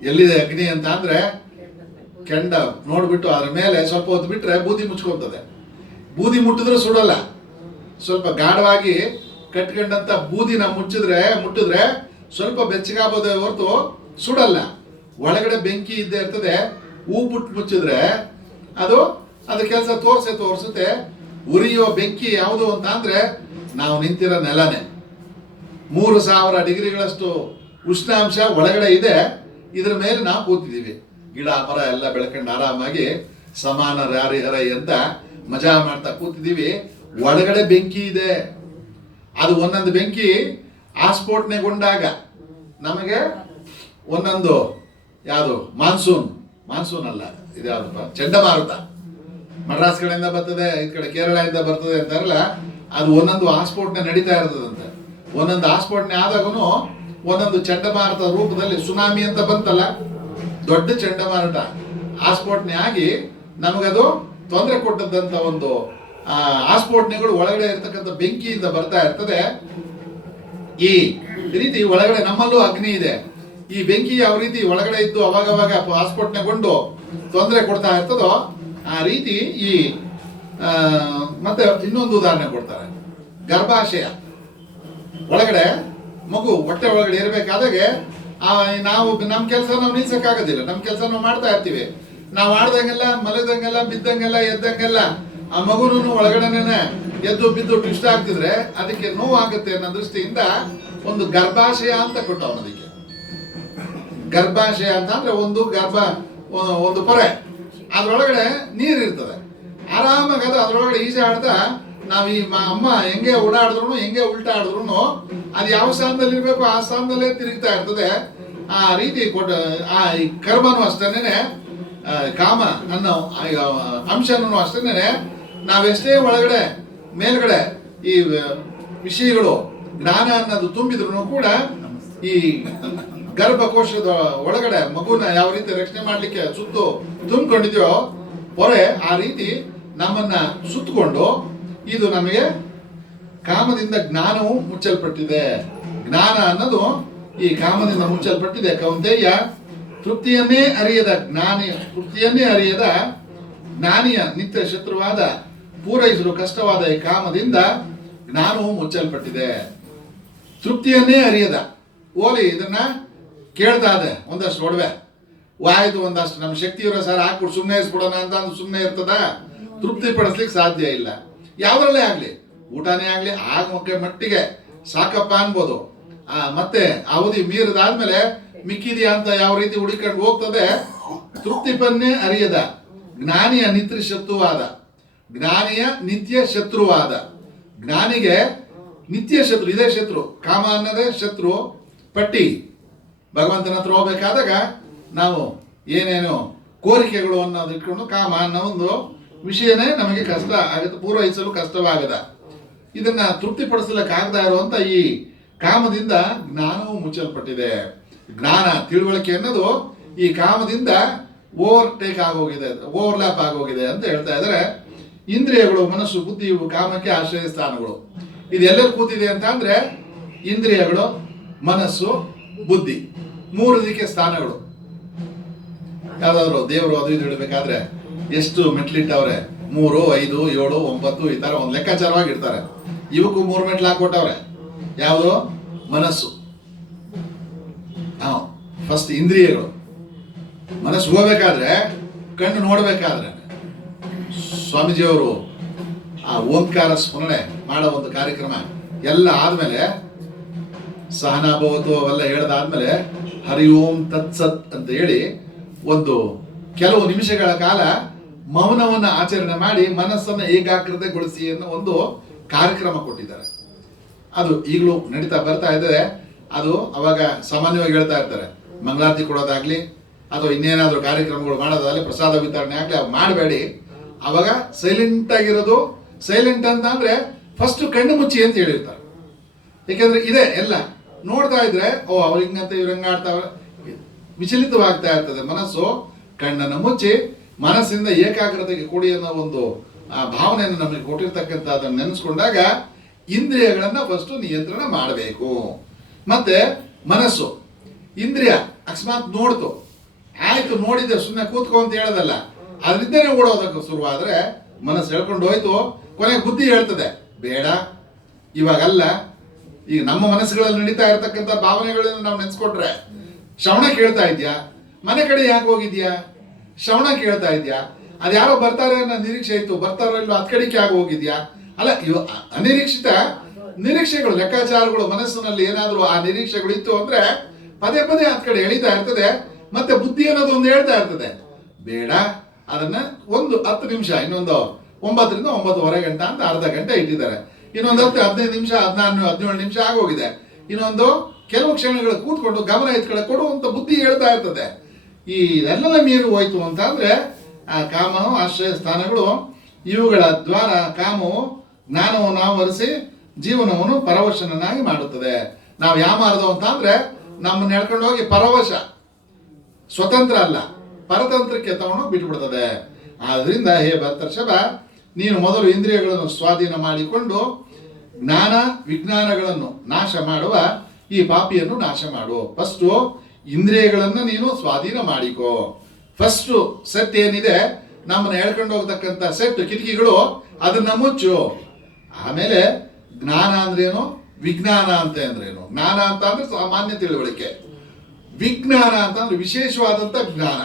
ಎಲ್ಲಿದೆ ಅಗ್ನಿ ಅಂತ ಅಂದ್ರೆ ಕೆಂಡ ನೋಡ್ಬಿಟ್ಟು ಅದ್ರ ಮೇಲೆ ಸ್ವಲ್ಪ ಹೊತ್ತು ಬಿಟ್ರೆ ಬೂದಿ ಮುಚ್ಕೊಂತದೆ. ಬೂದಿ ಮುಟ್ಟಿದ್ರೆ ಸುಡಲ್ಲ. ಸ್ವಲ್ಪ ಗಾಢವಾಗಿ ಕಟ್ಕೊಂಡಂತ ಬೂದಿನ ಮುಟ್ಟಿದ್ರೆ ಸ್ವಲ್ಪ ಬೆಚ್ಚಗಾಗೋದೇ ಹೊರತು ಸುಡಲ್ಲ. ಒಳಗಡೆ ಬೆಂಕಿ ಇದ್ದೇ ಇರ್ತದೆ. ಹೂ ಬಿಟ್ಟು ಮುಚ್ಚಿದ್ರೆ ಅದು ಕೆಲಸ ತೋರಿಸುತ್ತೆ. ಉರಿಯುವ ಬೆಂಕಿ ಯಾವುದು ಅಂತ ಅಂದ್ರೆ ನಾವು ನಿಂತಿರೋ ನೆಲನೇ. 3000 ಡಿಗ್ರಿಗಳಷ್ಟು ಉಷ್ಣಾಂಶ ಒಳಗಡೆ ಇದೆ. ಇದ್ರ ಮೇಲೆ ನಾವು ಕೂತಿದ್ದೀವಿ. ಗಿಡ ಮರ ಎಲ್ಲ ಬೆಳ್ಕೊಂಡು ಆರಾಮಾಗಿ ಸಮಾನ ಹರೈ ಅಂತ ಮಜಾ ಮಾಡ್ತಾ ಕೂತಿದ್ದೀವಿ. ಒಳಗಡೆ ಬೆಂಕಿ ಇದೆ. ಅದು ಒಂದೊಂದು ಬೆಂಕಿ ಆಸ್ಫೋಟನೆಗೊಂಡಾಗ ನಮಗೆ ಒಂದೊಂದು ಯಾವುದು ಮಾನ್ಸೂನ್ ಅಲ್ಲ, ಇದ್ಯಾವುದಪ್ಪ, ಚಂಡಮಾರುತ ಮಡ್ರಾಸ್ ಕಡೆಯಿಂದ ಬರ್ತದೆ, ಈ ಕಡೆ ಕೇರಳದಿಂದ ಬರ್ತದೆ ಅಂತಾರಲ್ಲ, ಅದು ಒಂದೊಂದು ಆಸ್ಫೋಟನೆ ನಡೀತಾ ಇರ್ತದಂತೆ. ಒಂದೊಂದು ಆಸ್ಫೋಟನೆ ಆದಾಗೂ ಒಂದೊಂದು ಚಂಡಮಾರುತ ರೂಪದಲ್ಲಿ ಸುನಾಮಿ ಅಂತ ಬಂತಲ್ಲ, ದೊಡ್ಡ ಚಂಡಮಾರುತ ಆಸ್ಫೋಟನೆ ಆಗಿ ನಮಗದು ತೊಂದರೆ ಕೊಟ್ಟದ್ದಂತ ಒಂದು ಆಸ್ಫೋಟನೆಗಳು ಒಳಗಡೆ ಇರ್ತಕ್ಕಂಥ ಬೆಂಕಿಯಿಂದ ಬರ್ತಾ ಇರ್ತದೆ. ಈ ರೀತಿ ಒಳಗಡೆ ನಮ್ಮಲ್ಲೂ ಅಗ್ನಿ ಇದೆ. ಈ ಬೆಂಕಿ ಯಾವ ರೀತಿ ಒಳಗಡೆ ಇದ್ದು ಅವಾಗವಾಗ ಆಸ್ಫೋಟನೆಗೊಂಡು ತೊಂದರೆ ಕೊಡ್ತಾ ಇರ್ತದೋ ಆ ರೀತಿ ಈ ಮತ್ತೆ ಇನ್ನೊಂದು ಉದಾಹರಣೆ ಕೊಡ್ತಾರೆ. ಗರ್ಭಾಶಯ ಒಳಗಡೆ ಮಗು ಹೊಟ್ಟೆ ಒಳಗಡೆ ಇರಬೇಕಾದಾಗೆ ನಾವು ನಮ್ಮ ಕೆಲಸ ನಾವು ನಿಲ್ಸಕ್ಕಾಗೋದಿಲ್ಲ. ನಮ್ಮ ಕೆಲಸ ನಾವು ಮಾಡ್ತಾ ಇರ್ತೀವಿ. ನಾವು ಆಡ್ದಂಗೆಲ್ಲ, ಮಲದಂಗೆಲ್ಲ, ಬಿದ್ದಂಗೆಲ್ಲ, ಎದ್ದಂಗೆಲ್ಲ ಆ ಮಗುನು ಒಳಗಡೆನೆ ಎದ್ದು ಬಿದ್ದು ಟ್ವಿಸ್ಟ್ ಆಗ್ತಿದ್ರೆ ಅದಕ್ಕೆ ನೋವು ಆಗುತ್ತೆ ಅನ್ನೋ ದೃಷ್ಟಿಯಿಂದ ಒಂದು ಗರ್ಭಾಶಯ ಅಂತ ಕೊಟ್ಟವನು. ಅದಕ್ಕೆ ಗರ್ಭಾಶಯ ಅಂತ ಅಂದ್ರೆ ಒಂದು ಪೊರೆ, ಅದ್ರೊಳಗಡೆ ನೀರು ಇರ್ತದೆ. ಆರಾಮಾಗಿ ಅದ್ರೊಳಗಡೆ ಈಜಾಡ್ತಾ ನಾವು ಈ ಅಮ್ಮ ಹೆಂಗೆ ಓಡಾಡಿದ್ರು ಹೆಂಗೆ ಉಲ್ಟಾ ಆಡಿದ್ರು ಅದು ಯಾವ ಸ್ಥಾನದಲ್ಲಿ ಇರ್ಬೇಕು ಆ ಸ್ಥಾನದಲ್ಲೇ ತಿರುಗ್ತಾ ಇರ್ತದೆ. ಆ ರೀತಿ ಆ ಕರ್ಮನು ಅಷ್ಟೇನೆ, ಕಾಮ ಅನ್ನೋ ಅಂಶನೂ ಅಷ್ಟೇನೆ ನಾವೆಷ್ಟೇ ಒಳಗಡೆ ಮೇಲ್ಗಡೆ ಈ ವಿಷಯಗಳು ಜ್ಞಾನ ಅನ್ನೋದು ತುಂಬಿದ್ರು ಕೂಡ ಈ ಗರ್ಭಕೋಶದ ಒಳಗಡೆ ಮಗುನ ಯಾವ ರೀತಿ ರಕ್ಷಣೆ ಮಾಡ್ಲಿಕ್ಕೆ ಸುತ್ತು ತುಂಬಿಕೊಂಡಿದ್ಯೋ ಪೊರೆ, ಆ ರೀತಿ ನಮ್ಮನ್ನ ಸುತ್ತಕೊಂಡು ಇದು ನಮಗೆ ಕಾಮದಿಂದ ಜ್ಞಾನವು ಮುಚ್ಚಲ್ಪಟ್ಟಿದೆ. ಜ್ಞಾನ ಅನ್ನೋದು ಈ ಕಾಮದಿಂದ ಮುಚ್ಚಲ್ಪಟ್ಟಿದೆ. ಕೌಂತೆಯ ತೃಪ್ತಿಯನ್ನೇ ಅರಿಯದ ತೃಪ್ತಿಯನ್ನೇ ಅರಿಯದ ಜ್ಞಾನಿಯ ನಿತ್ಯ ಶತ್ರುವಾದ ಪೂರೈಸಲು ಕಷ್ಟವಾದ ಈ ಕಾಮದಿಂದ ಜ್ಞಾನವು ಮುಚ್ಚಲ್ಪಟ್ಟಿದೆ. ತೃಪ್ತಿಯನ್ನೇ ಅರಿಯದ ಓಲಿ ಇದನ್ನ ಕೇಳ್ತಾ ಇದೆ, ಒಂದಷ್ಟು ಒಡವೆ ಆಯ್ತು, ಒಂದಷ್ಟು ನಮ್ಮ ಶಕ್ತಿ ಇರೋ ಸರ್ ಹಾಕ್ಬಿಟ್ಟು ಸುಮ್ಮನೆ ಇಸ್ಬಿಡೋಣ ಅಂತ ಅಂದು ಸುಮ್ಮನೆ ಇರ್ತದ, ತೃಪ್ತಿ ಪಡಿಸ್ಲಿಕ್ಕೆ ಸಾಧ್ಯ ಇಲ್ಲ. ಯಾವ್ದ್ರಲ್ಲೇ ಆಗ್ಲಿ, ಊಟನೇ ಆಗ್ಲಿ ಆಗ ಮಟ್ಟಿಗೆ ಸಾಕಪ್ಪ ಅನ್ಬೋದು. ಮತ್ತೆ ಅವಧಿ ಮೀರಿದಾದ್ಮೇಲೆ ಮಿಕ್ಕಿದೆಯಾ ಅಂತ ಯಾವ ರೀತಿ ಹುಡುಕೊಂಡು ಹೋಗ್ತದೆ. ತೃಪ್ತಿಪನ್ನೇ ಅರಿಯದ ಜ್ಞಾನಿಯ ನಿತ್ಯ ಶತ್ರುವಾದ ಜ್ಞಾನಿಗೆ ನಿತ್ಯ ಶತ್ರು, ಇದೇ ಶತ್ರು, ಕಾಮ ಅನ್ನೋದೇ ಶತ್ರು ಪಟ್ಟಿ. ಭಗವಂತನ ಹತ್ರ ಹೋಗ್ಬೇಕಾದಾಗ ನಾವು ಏನೇನು ಕೋರಿಕೆಗಳು ಅನ್ನೋದು ಇಟ್ಕೊಂಡು ಕಾಮ ಅನ್ನೋ ಒಂದು ವಿಷಯನೇ ನಮಗೆ ಕಷ್ಟ ಆಗುತ್ತೆ, ಪೂರೈಸಲು ಕಷ್ಟವಾಗದ. ಇದನ್ನ ತೃಪ್ತಿಪಡಿಸಲಿಕ್ಕಾಗದ ಇರುವಂತ ಈ ಕಾಮದಿಂದ ಜ್ಞಾನವು ಮುಚ್ಚಲ್ಪಟ್ಟಿದೆ. ಜ್ಞಾನ ತಿಳುವಳಿಕೆ ಅನ್ನೋದು ಈ ಕಾಮದಿಂದ ಓವರ್ಟೇಕ್ ಆಗೋಗಿದೆ, ಓವರ್ಲ್ಯಾಪ್ ಆಗೋಗಿದೆ ಅಂತ ಹೇಳ್ತಾ ಇದ್ದಾರೆ. ಇಂದ್ರಿಯಗಳು, ಮನಸ್ಸು, ಬುದ್ಧಿ ಇವು ಕಾಮಕ್ಕೆ ಆಶ್ರಯ ಸ್ಥಾನಗಳು. ಇದು ಎಲ್ಲೆಲ್ಲಿ ಕೂತಿದೆ ಅಂತ ಅಂದ್ರೆ ಇಂದ್ರಿಯಗಳು, ಮನಸ್ಸು, ಬುದ್ಧಿ, ಮೂರು ದಿಕ್ಕೆ ಸ್ಥಾನಗಳು. ಯಾವ್ದಾದ್ರು ದೇವರು ಅದು ಇದು ಇಡಬೇಕಾದ್ರೆ ಎಷ್ಟು ಮೆಟ್ಲಿಟ್ಟವ್ರೆ, 3, 5, 7, 9 ಈ ತರ ಒಂದು ಲೆಕ್ಕಾಚಾರವಾಗಿ ಇಡ್ತಾರೆ. ಇವಕ್ಕೂ 3 ಮೆಟ್ಲು ಹಾಕೊಟ್ಟವ್ರೆ. ಯಾವುದು? ಮನಸ್ಸು. ಫಸ್ಟ್ ಇಂದ್ರಿಯಗಳು. ಮನಸ್ಸು ಹೋಗ್ಬೇಕಾದ್ರೆ, ಕಣ್ಣು ನೋಡ್ಬೇಕಾದ್ರೆ ಸ್ವಾಮೀಜಿಯವರು ಆ ಓಂಕಾರ ಸ್ಮರಣೆ ಮಾಡೋ ಒಂದು ಕಾರ್ಯಕ್ರಮ ಎಲ್ಲ ಆದ್ಮೇಲೆ ಸಹನಾಭವತು ಅವೆಲ್ಲ ಹೇಳ್ದಾದ್ಮೇಲೆ ಹರಿ ಓಂ ತತ್ಸತ್ ಅಂತ ಹೇಳಿ ಒಂದು ಕೆಲವು ನಿಮಿಷಗಳ ಕಾಲ ಮೌನವನ್ನ ಆಚರಣೆ ಮಾಡಿ ಮನಸ್ಸನ್ನು ಏಕಾಗ್ರತೆಗೊಳಿಸಿ ಅನ್ನೋ ಒಂದು ಕಾರ್ಯಕ್ರಮ ಕೊಟ್ಟಿದ್ದಾರೆ. ಅದು ಈಗಲೂ ನಡೀತಾ ಬರ್ತಾ ಇದ್ದಾರೆ. ಅದು ಅವಾಗ ಸಾಮಾನ್ಯವಾಗಿ ಹೇಳ್ತಾ ಇರ್ತಾರೆ, ಮಂಗಳಾರತಿ ಕೊಡೋದಾಗ್ಲಿ ಅಥವಾ ಇನ್ನೇನಾದ್ರೂ ಕಾರ್ಯಕ್ರಮಗಳು ಮಾಡೋದಾಗಲಿ, ಪ್ರಸಾದ ವಿತರಣೆ ಆಗ್ಲಿ ಅವು ಮಾಡಬೇಡಿ. ಅವಾಗ ಸೈಲೆಂಟ್ ಆಗಿರೋದು. ಸೈಲೆಂಟ್ ಅಂತ ಅಂದ್ರೆ ಫಸ್ಟ್ ಕಣ್ಣು ಮುಚ್ಚಿ ಅಂತ ಹೇಳಿರ್ತಾರೆ. ಯಾಕಂದ್ರೆ ಇದೆ ಎಲ್ಲ ನೋಡ್ತಾ ಇದ್ರೆ ಅವ್ರು ಹಿಂಗಂತ ಇವ್ರು ಹಂಗಾಡ್ತಾವ್ರೆ, ವಿಚಲಿತವಾಗ್ತಾ ಇರ್ತದೆ ಮನಸ್ಸು. ಕಣ್ಣನ್ನು ಮುಚ್ಚಿ ಮನಸ್ಸಿಂದ ಏಕಾಗ್ರತೆಗೆ ಕೂಡಿ ಅನ್ನೋ ಒಂದು ಭಾವನೆಯನ್ನು ನಮಗೆ ಕೊಟ್ಟಿರ್ತಕ್ಕಂಥ ಅದನ್ನು ನೆನೆಸ್ಕೊಂಡಾಗ ಇಂದ್ರಿಯಗಳನ್ನ ಫಸ್ಟ್ ನಿಯಂತ್ರಣ ಮಾಡಬೇಕು. ಮತ್ತೆ ಮನಸ್ಸು ಇಂದ್ರಿಯ ಅಕಸ್ಮಾತ್ ನೋಡ್ತು, ಆಯ್ತು ನೋಡಿದ್ದೆ ಸುಮ್ಮನೆ ಕೂತ್ಕೊ ಅಂತ ಹೇಳೋದಲ್ಲ, ಅದರಿಂದನೇ ಓಡೋದಕ್ಕೆ ಶುರುವಾದ್ರೆ ಮನಸ್ಸು ಹೇಳ್ಕೊಂಡು ಹೋಯ್ತು. ಕೊನೆಗೆ ಬುದ್ಧಿ ಹೇಳ್ತದೆ ಬೇಡ ಇವಾಗಲ್ಲ. ಈಗ ನಮ್ಮ ಮನಸ್ಸುಗಳಲ್ಲಿ ನಡೀತಾ ಇರತಕ್ಕಂಥ ಭಾವನೆಗಳನ್ನ ನಾವು ನೆನೆಸ್ಕೊಂಡ್ರೆ, ಶ್ರವಣ ಕೇಳ್ತಾ ಇದ್ಯಾ, ಮನೆ ಕಡೆ ಯಾಕೆ ಹೋಗಿದ್ಯಾ, ಶ್ರವಣ ಕೇಳ್ತಾ ಇದ್ಯಾ, ಅದ್ಯಾರೋ ಬರ್ತಾರೆ ಅನ್ನೋ ನಿರೀಕ್ಷೆ ಇತ್ತು, ಬರ್ತಾರೋ ಇಲ್ಲೋ ಅದ್ ಕಡೆಗೆ ಆಗಿ ಹೋಗಿದ್ಯಾ, ಅಲ್ಲ ಇವ ಅನಿರೀಕ್ಷಿತ ನಿರೀಕ್ಷೆಗಳು, ಲೆಕ್ಕಾಚಾರಗಳು ಮನಸ್ಸಿನಲ್ಲಿ ಏನಾದ್ರು ಆ ನಿರೀಕ್ಷೆಗಳು ಇತ್ತು ಅಂದ್ರೆ ಪದೇ ಪದೇ ಅದ್ ಕಡೆ ಎಳಿತಾ ಇರ್ತದೆ. ಮತ್ತೆ ಬುದ್ಧಿ ಅನ್ನೋದು ಒಂದು ಹೇಳ್ತಾ ಇರ್ತದೆ ಬೇಡ, ಅದನ್ನ ಒಂದು 10 ನಿಮಿಷ, ಇನ್ನೊಂದು 9 ರಿಂದ 9:15 ಗಂಟೆ ಅಂತ ಅರ್ಧ ಗಂಟೆ ಇಟ್ಟಿದ್ದಾರೆ. ಇನ್ನೊಂದು 15 ನಿಮಿಷ, 17 ನಿಮಿಷ ಆಗೋಗಿದೆ. ಇನ್ನೊಂದು ಕೆಲವು ಕ್ಷಣಗಳು ಕೂತ್ಕೊಂಡು ಗಮನ ಎತ್ಕಡೆ ಕೊಡುವಂತ ಬುದ್ಧಿ ಹೇಳ್ತಾ ಇರ್ತದೆ. ಈ ಎಲ್ಲ ಮೀರಿ ಹೋಯ್ತು ಅಂತ ಅಂದ್ರೆ ಆ ಕಾಮ ಆಶ್ರಯ ಸ್ಥಾನಗಳು ಇವುಗಳ ದ್ವಾರ ಕಾಮವು ಜ್ಞಾನವನ್ನು ಆವರಿಸಿ ಜೀವನವನ್ನು ಪರವಶನನ್ನಾಗಿ ಮಾಡುತ್ತದೆ. ನಾವು ಯಾಮಾರದು ಅಂತ ಅಂದ್ರೆ ನಮ್ಮನ್ನ ಎಳ್ಕೊಂಡು ಹೋಗಿ ಪರವಶ, ಸ್ವತಂತ್ರ ಅಲ್ಲ ಪರತಂತ್ರಕ್ಕೆ ತಗೊಂಡು ಬಿಟ್ಬಿಡ್ತದೆ. ಆದ್ರಿಂದ ಹೇ ಭರ್ತರ್ಷಭ, ನೀನು ಮೊದಲು ಇಂದ್ರಿಯಗಳನ್ನು ಸ್ವಾಧೀನ ಮಾಡಿಕೊಂಡು ಜ್ಞಾನ ವಿಜ್ಞಾನಗಳನ್ನು ನಾಶ ಮಾಡುವ ಈ ಪಾಪಿಯನ್ನು ನಾಶ ಮಾಡು. ಫಸ್ಟು ಇಂದ್ರಿಯಗಳನ್ನು ನೀನು ಸ್ವಾಧೀನ ಮಾಡಿಕೋ. ಫಸ್ಟ್ ಸೆಟ್ ಏನಿದೆ ನಮ್ಮನ್ನ ಹೇಳ್ಕೊಂಡು ಹೋಗ್ತಕ್ಕಂಥ ಸೆಟ್ ಕಿಟಕಿಗಳು, ಅದನ್ನ ಮುಚ್ಚು. ಆಮೇಲೆ ಜ್ಞಾನ ಅಂದ್ರೇನು, ವಿಜ್ಞಾನ ಅಂತ ಅಂದ್ರೇನು. ಜ್ಞಾನ ಅಂತ ಅಂದ್ರೆ ಸಾಮಾನ್ಯ ತಿಳುವಳಿಕೆ, ವಿಜ್ಞಾನ ಅಂತ ಅಂದ್ರೆ ವಿಶೇಷವಾದಂತ ಜ್ಞಾನ.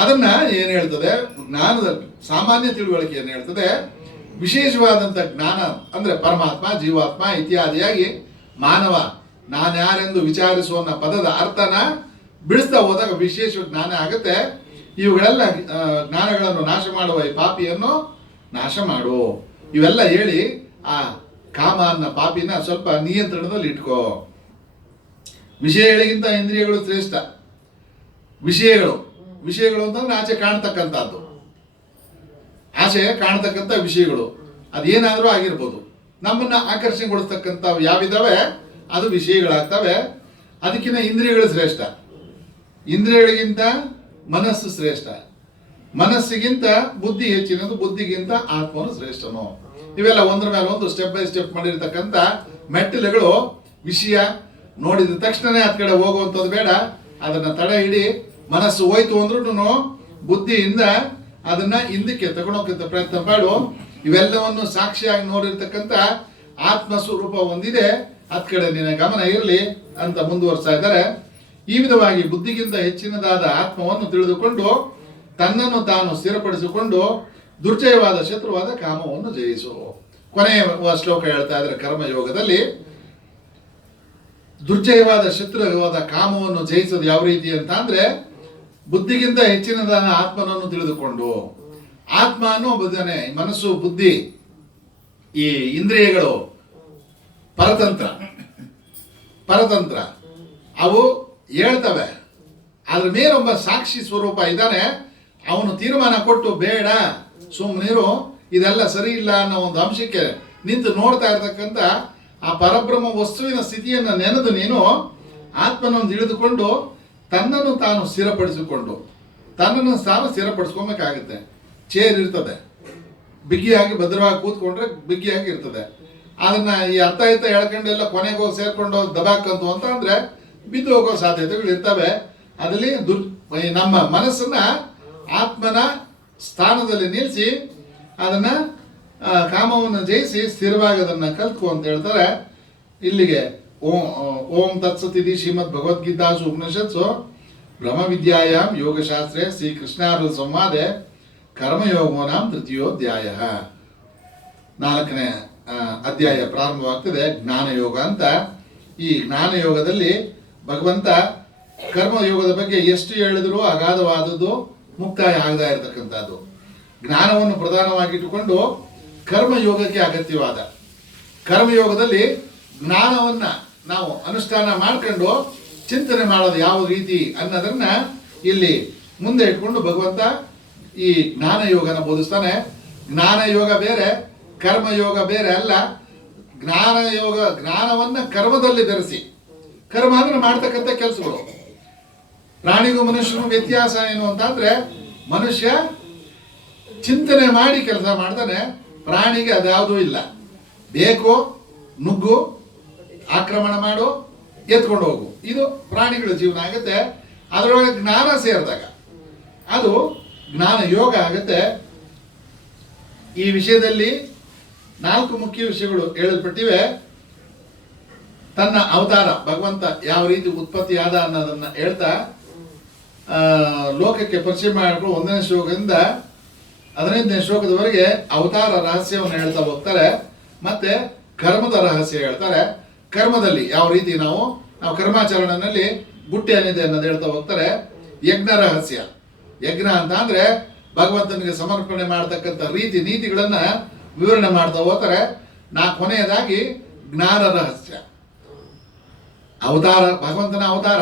ಅದನ್ನ ಏನ್ ಹೇಳ್ತದೆ, ಜ್ಞಾನದಲ್ಲಿ ಸಾಮಾನ್ಯ ತಿಳುವಳಿಕೆ ಏನ್ ಹೇಳ್ತದೆ, ವಿಶೇಷವಾದಂತ ಜ್ಞಾನ ಅಂದ್ರೆ ಪರಮಾತ್ಮ, ಜೀವಾತ್ಮ ಇತ್ಯಾದಿಯಾಗಿ ಮಾನವ ನಾನ್ಯಾರೆಂದು ವಿಚಾರಿಸುವ ಪದದ ಅರ್ಥನ ಬಿಡಿಸ್ತಾ ಹೋದಾಗ ವಿಶೇಷ ಜ್ಞಾನ ಆಗುತ್ತೆ. ಇವುಗಳೆಲ್ಲ ಜ್ಞಾನಗಳನ್ನು ನಾಶ ಮಾಡುವ ಈ ಪಾಪಿಯನ್ನು ನಾಶ ಮಾಡು. ಇವೆಲ್ಲ ಹೇಳಿ ಆ ಕಾಮ ಅನ್ನೋ ಪಾಪಿನ ಸ್ವಲ್ಪ ನಿಯಂತ್ರಣದಲ್ಲಿ ಇಟ್ಕೋ. ವಿಷಯಗಳಿಗಿಂತ ಇಂದ್ರಿಯಗಳು ಶ್ರೇಷ್ಠ. ವಿಷಯಗಳು ಅಂತಂದ್ರೆ ಆಚೆ ಕಾಣ್ತಕ್ಕಂಥದ್ದು, ಆಚೆ ಕಾಣ್ತಕ್ಕಂಥ ವಿಷಯಗಳು ಅದೇನಾದ್ರೂ ಆಗಿರ್ಬೋದು. ನಮ್ಮನ್ನ ಆಕರ್ಷಣೆಗೊಳಿಸ್ತಕ್ಕಂಥವು ಯಾವಿದಾವೆ ಅದು ವಿಷಯಗಳಾಗ್ತವೆ. ಅದಕ್ಕಿಂತ ಇಂದ್ರಿಯಗಳು ಶ್ರೇಷ್ಠ. ಇಂದ್ರಿಯಗಳಿಗಿಂತ ಮನಸ್ಸು ಶ್ರೇಷ್ಠ. ಮನಸ್ಸಿಗಿಂತ ಬುದ್ಧಿ ಹೆಚ್ಚಿನದು, ಬುದ್ಧಿಗಿಂತ ಆತ್ಮನು ಶ್ರೇಷ್ಠನು. ಇವೆಲ್ಲ ಒಂದ್ರ ಮೇಲೆ ಒಂದು ಸ್ಟೆಪ್ ಬೈ ಸ್ಟೆಪ್ ಮಾಡಿರ್ತಕ್ಕಂಥ ಮೆಟ್ಟಿಲುಗಳು. ವಿಷಯ ನೋಡಿದ ತಕ್ಷಣನೇ ಅದ್ ಕಡೆ ಹೋಗುವಂಥದ್ದು ಬೇಡ, ಅದನ್ನ ತಡೆ ಹಿಡಿ, ಮನಸ್ಸು ಹೋಯ್ತು ಅಂದ್ರೂ ಬುದ್ಧಿಯಿಂದ ಅದನ್ನ ಹಿಂದಕ್ಕೆ ತಗೊಂಡೋಗಂತ ಪ್ರಯತ್ನ ಮಾಡು. ಇವೆಲ್ಲವನ್ನು ಸಾಕ್ಷಿಯಾಗಿ ನೋಡಿರ್ತಕ್ಕಂಥ ಆತ್ಮ ಸ್ವರೂಪ ಒಂದಿದೆ, ಅದ್ ಕಡೆ ನಿನ್ನ ಗಮನ ಇರಲಿ ಅಂತ ಮುಂದುವರ್ಸ್ತಾ ಇದ್ದಾರೆ. ಈ ವಿಧವಾಗಿ ಬುದ್ಧಿಗಿಂತ ಹೆಚ್ಚಿನದಾದ ಆತ್ಮವನ್ನು ತಿಳಿದುಕೊಂಡು ತನ್ನನ್ನು ತಾನು ಸ್ಥಿರಪಡಿಸಿಕೊಂಡು ದುರ್ಜಯವಾದ ಶತ್ರುವಾದ ಕಾಮವನ್ನು ಜಯಿಸು. ಕೊನೆಯ ಶ್ಲೋಕ ಹೇಳ್ತಾ ಇದ್ರೆ ಕರ್ಮಯೋಗದಲ್ಲಿ ದುರ್ಜಯವಾದ ಶತ್ರುವಾದ ಕಾಮವನ್ನು ಜಯಿಸೋದು ಯಾವ ರೀತಿ ಅಂತ ಅಂದ್ರೆ ಬುದ್ಧಿಗಿಂತ ಹೆಚ್ಚಿನದಾದ ಆತ್ಮನನ್ನು ತಿಳಿದುಕೊಂಡು. ಆತ್ಮ ಅನ್ನೋ ಬುದ್ಧನೆ, ಮನಸ್ಸು ಬುದ್ಧಿ ಈ ಇಂದ್ರಿಯಗಳು ಪರತಂತ್ರ ಅವು ಹೇಳ್ತವೆ. ಅದ್ರ ಮೇಲೊಬ್ಬ ಸಾಕ್ಷಿ ಸ್ವರೂಪ ಇದ್ದಾನೆ, ಅವನು ತೀರ್ಮಾನ ಕೊಟ್ಟು ಬೇಡ ಸುಮ್ಮನಿರು ಇದೆಲ್ಲ ಸರಿ ಇಲ್ಲ ಅನ್ನೋ ಒಂದು ಅಂಶಕ್ಕೆ ನಿಂತು ನೋಡ್ತಾ ಇರ್ತಕ್ಕಂಥ ಆ ಪರಬ್ರಹ್ಮ ವಸ್ತುವಿನ ಸ್ಥಿತಿಯನ್ನು ನೆನೆದು ನೀನು ಆತ್ಮನನ್ನು ತಿಳಿದುಕೊಂಡು ತನ್ನನ್ನು ತಾನು ಸ್ಥಿರಪಡಿಸ್ಕೊಬೇಕಾಗುತ್ತೆ. ಚೇರ್ ಇರ್ತದೆ, ಬಿಗಿಯಾಗಿ ಭದ್ರವಾಗಿ ಕೂತ್ಕೊಂಡ್ರೆ ಬಿಗಿಯಾಗಿ ಇರ್ತದೆ. ಅದನ್ನ ಈ ಅರ್ಥ ಎಳ್ಕೊಂಡೆಲ್ಲ ಕೊನೆಗೆ ಹೋಗಿ ಸೇರ್ಕೊಂಡು ದಬಾಕಂತು ಅಂತ ಅಂದ್ರೆ ಬಿದ್ದು ಹೋಗೋ ಸಾಧ್ಯತೆಗಳು ಇರ್ತವೆ. ಅದರಲ್ಲಿ ನಮ್ಮ ಮನಸ್ಸನ್ನ ಆತ್ಮನ ಸ್ಥಾನದಲ್ಲಿ ನಿಲ್ಲಿಸಿ ಅದನ್ನ ಕಾಮವನ್ನು ಜಯಿಸಿ ಸ್ಥಿರವಾಗಿ ಅದನ್ನ ಕಲ್ತ್ಕೊ ಅಂತ ಹೇಳ್ತಾರೆ. ಇಲ್ಲಿಗೆ ಓಂ ತತ್ಸತಿಥಿ ಶ್ರೀಮದ್ ಭಗವದ್ಗೀತಾಸು ಉಪನಿಷತ್ಸು ಬ್ರಹ್ಮವಿದ್ಯಾಯಾಮ್ ಯೋಗಶಾಸ್ತ್ರೇ ಶ್ರೀ ಕೃಷ್ಣಾರ್ಜುನ ಸಂವಾದೆ ಕರ್ಮಯೋಗೋ ನಾಂ ತೃತೀಯೋಧ್ಯಾಯ. 4ನೇ ಅಧ್ಯಾಯ ಪ್ರಾರಂಭವಾಗ್ತದೆ ಜ್ಞಾನಯೋಗ ಅಂತ. ಈ ಜ್ಞಾನಯೋಗದಲ್ಲಿ ಭಗವಂತ ಕರ್ಮಯೋಗದ ಬಗ್ಗೆ ಎಷ್ಟು ಹೇಳಿದ್ರು ಅಗಾಧವಾದದ್ದು, ಮುಕ್ತಾಯ ಆಗದ ಇರತಕ್ಕಂಥದ್ದು. ಜ್ಞಾನವನ್ನು ಪ್ರಧಾನವಾಗಿಟ್ಟುಕೊಂಡು ಕರ್ಮಯೋಗಕ್ಕೆ ಅಗತ್ಯವಾದ ಕರ್ಮಯೋಗದಲ್ಲಿ ಜ್ಞಾನವನ್ನ ನಾವು ಅನುಷ್ಠಾನ ಮಾಡ್ಕೊಂಡು ಚಿಂತನೆ ಮಾಡೋದು ಯಾವ ರೀತಿ ಅನ್ನೋದನ್ನ ಇಲ್ಲಿ ಮುಂದೆ ಇಟ್ಕೊಂಡು ಭಗವಂತ ಈ ಜ್ಞಾನಯೋಗನ ಬೋಧಿಸ್ತಾನೆ. ಜ್ಞಾನಯೋಗ ಬೇರೆ, ಕರ್ಮಯೋಗ ಬೇರೆ ಅಲ್ಲ. ಜ್ಞಾನವನ್ನ ಕರ್ಮದಲ್ಲಿ ಬೆರೆಸಿ, ಕರ್ಮ ಅಂದ್ರೆ ಮಾಡ್ತಕ್ಕಂಥ ಕೆಲಸಗಳು. ಪ್ರಾಣಿಗೂ ಮನುಷ್ಯನಿಗೂ ವ್ಯತ್ಯಾಸ ಏನು ಅಂತಂದ್ರೆ ಮನುಷ್ಯ ಚಿಂತನೆ ಮಾಡಿ ಕೆಲಸ ಮಾಡ್ತಾನೆ, ಪ್ರಾಣಿಗೆ ಅದ್ಯಾವುದೂ ಇಲ್ಲ. ಬೇಕು, ನುಗ್ಗು, ಆಕ್ರಮಣ ಮಾಡು, ಎತ್ಕೊಂಡು ಹೋಗು, ಇದು ಪ್ರಾಣಿಗಳ ಜೀವನ ಆಗುತ್ತೆ. ಅದರೊಳಗೆ ಜ್ಞಾನ ಸೇರಿದಾಗ ಅದು ಜ್ಞಾನ ಯೋಗ ಆಗುತ್ತೆ. ಈ ವಿಷಯದಲ್ಲಿ 4 ಮುಖ್ಯ ವಿಷಯಗಳು ಹೇಳಲ್ಪಟ್ಟಿವೆ. ತನ್ನ ಅವತಾರ ಭಗವಂತ ಯಾವ ರೀತಿ ಉತ್ಪತ್ತಿಯಾದ ಅನ್ನೋದನ್ನ ಹೇಳ್ತಾ ಲೋಕಕ್ಕೆ ಪರಿಚಯ ಮಾಡಿಕೊಂಡು 1ನೇ ಶ್ಲೋಕದಿಂದ 15ನೇ ಶ್ಲೋಕದವರೆಗೆ ಅವತಾರ ರಹಸ್ಯವನ್ನು ಹೇಳ್ತಾ ಹೋಗ್ತಾರೆ. ಮತ್ತೆ ಕರ್ಮದ ರಹಸ್ಯ ಹೇಳ್ತಾರೆ. ಕರ್ಮದಲ್ಲಿ ಯಾವ ರೀತಿ ನಾವು ಕರ್ಮಾಚರಣೆಯಲ್ಲಿ ಗುಟ್ಟೆ ಏನಿದೆ ಅನ್ನೋದು ಹೇಳ್ತಾ ಹೋಗ್ತಾರೆ. ಯಜ್ಞ ರಹಸ್ಯ, ಯಜ್ಞ ಅಂತ ಅಂದ್ರೆ ಭಗವಂತನಿಗೆ ಸಮರ್ಪಣೆ ಮಾಡತಕ್ಕಂಥ ರೀತಿ ನೀತಿಗಳನ್ನ ವಿವರಣೆ ಮಾಡ್ತಾ ಹೋಗ್ತಾರೆ. ಕೊನೆಯದಾಗಿ ಜ್ಞಾನ ರಹಸ್ಯ, ಅವತಾರ, ಭಗವಂತನ ಅವತಾರ,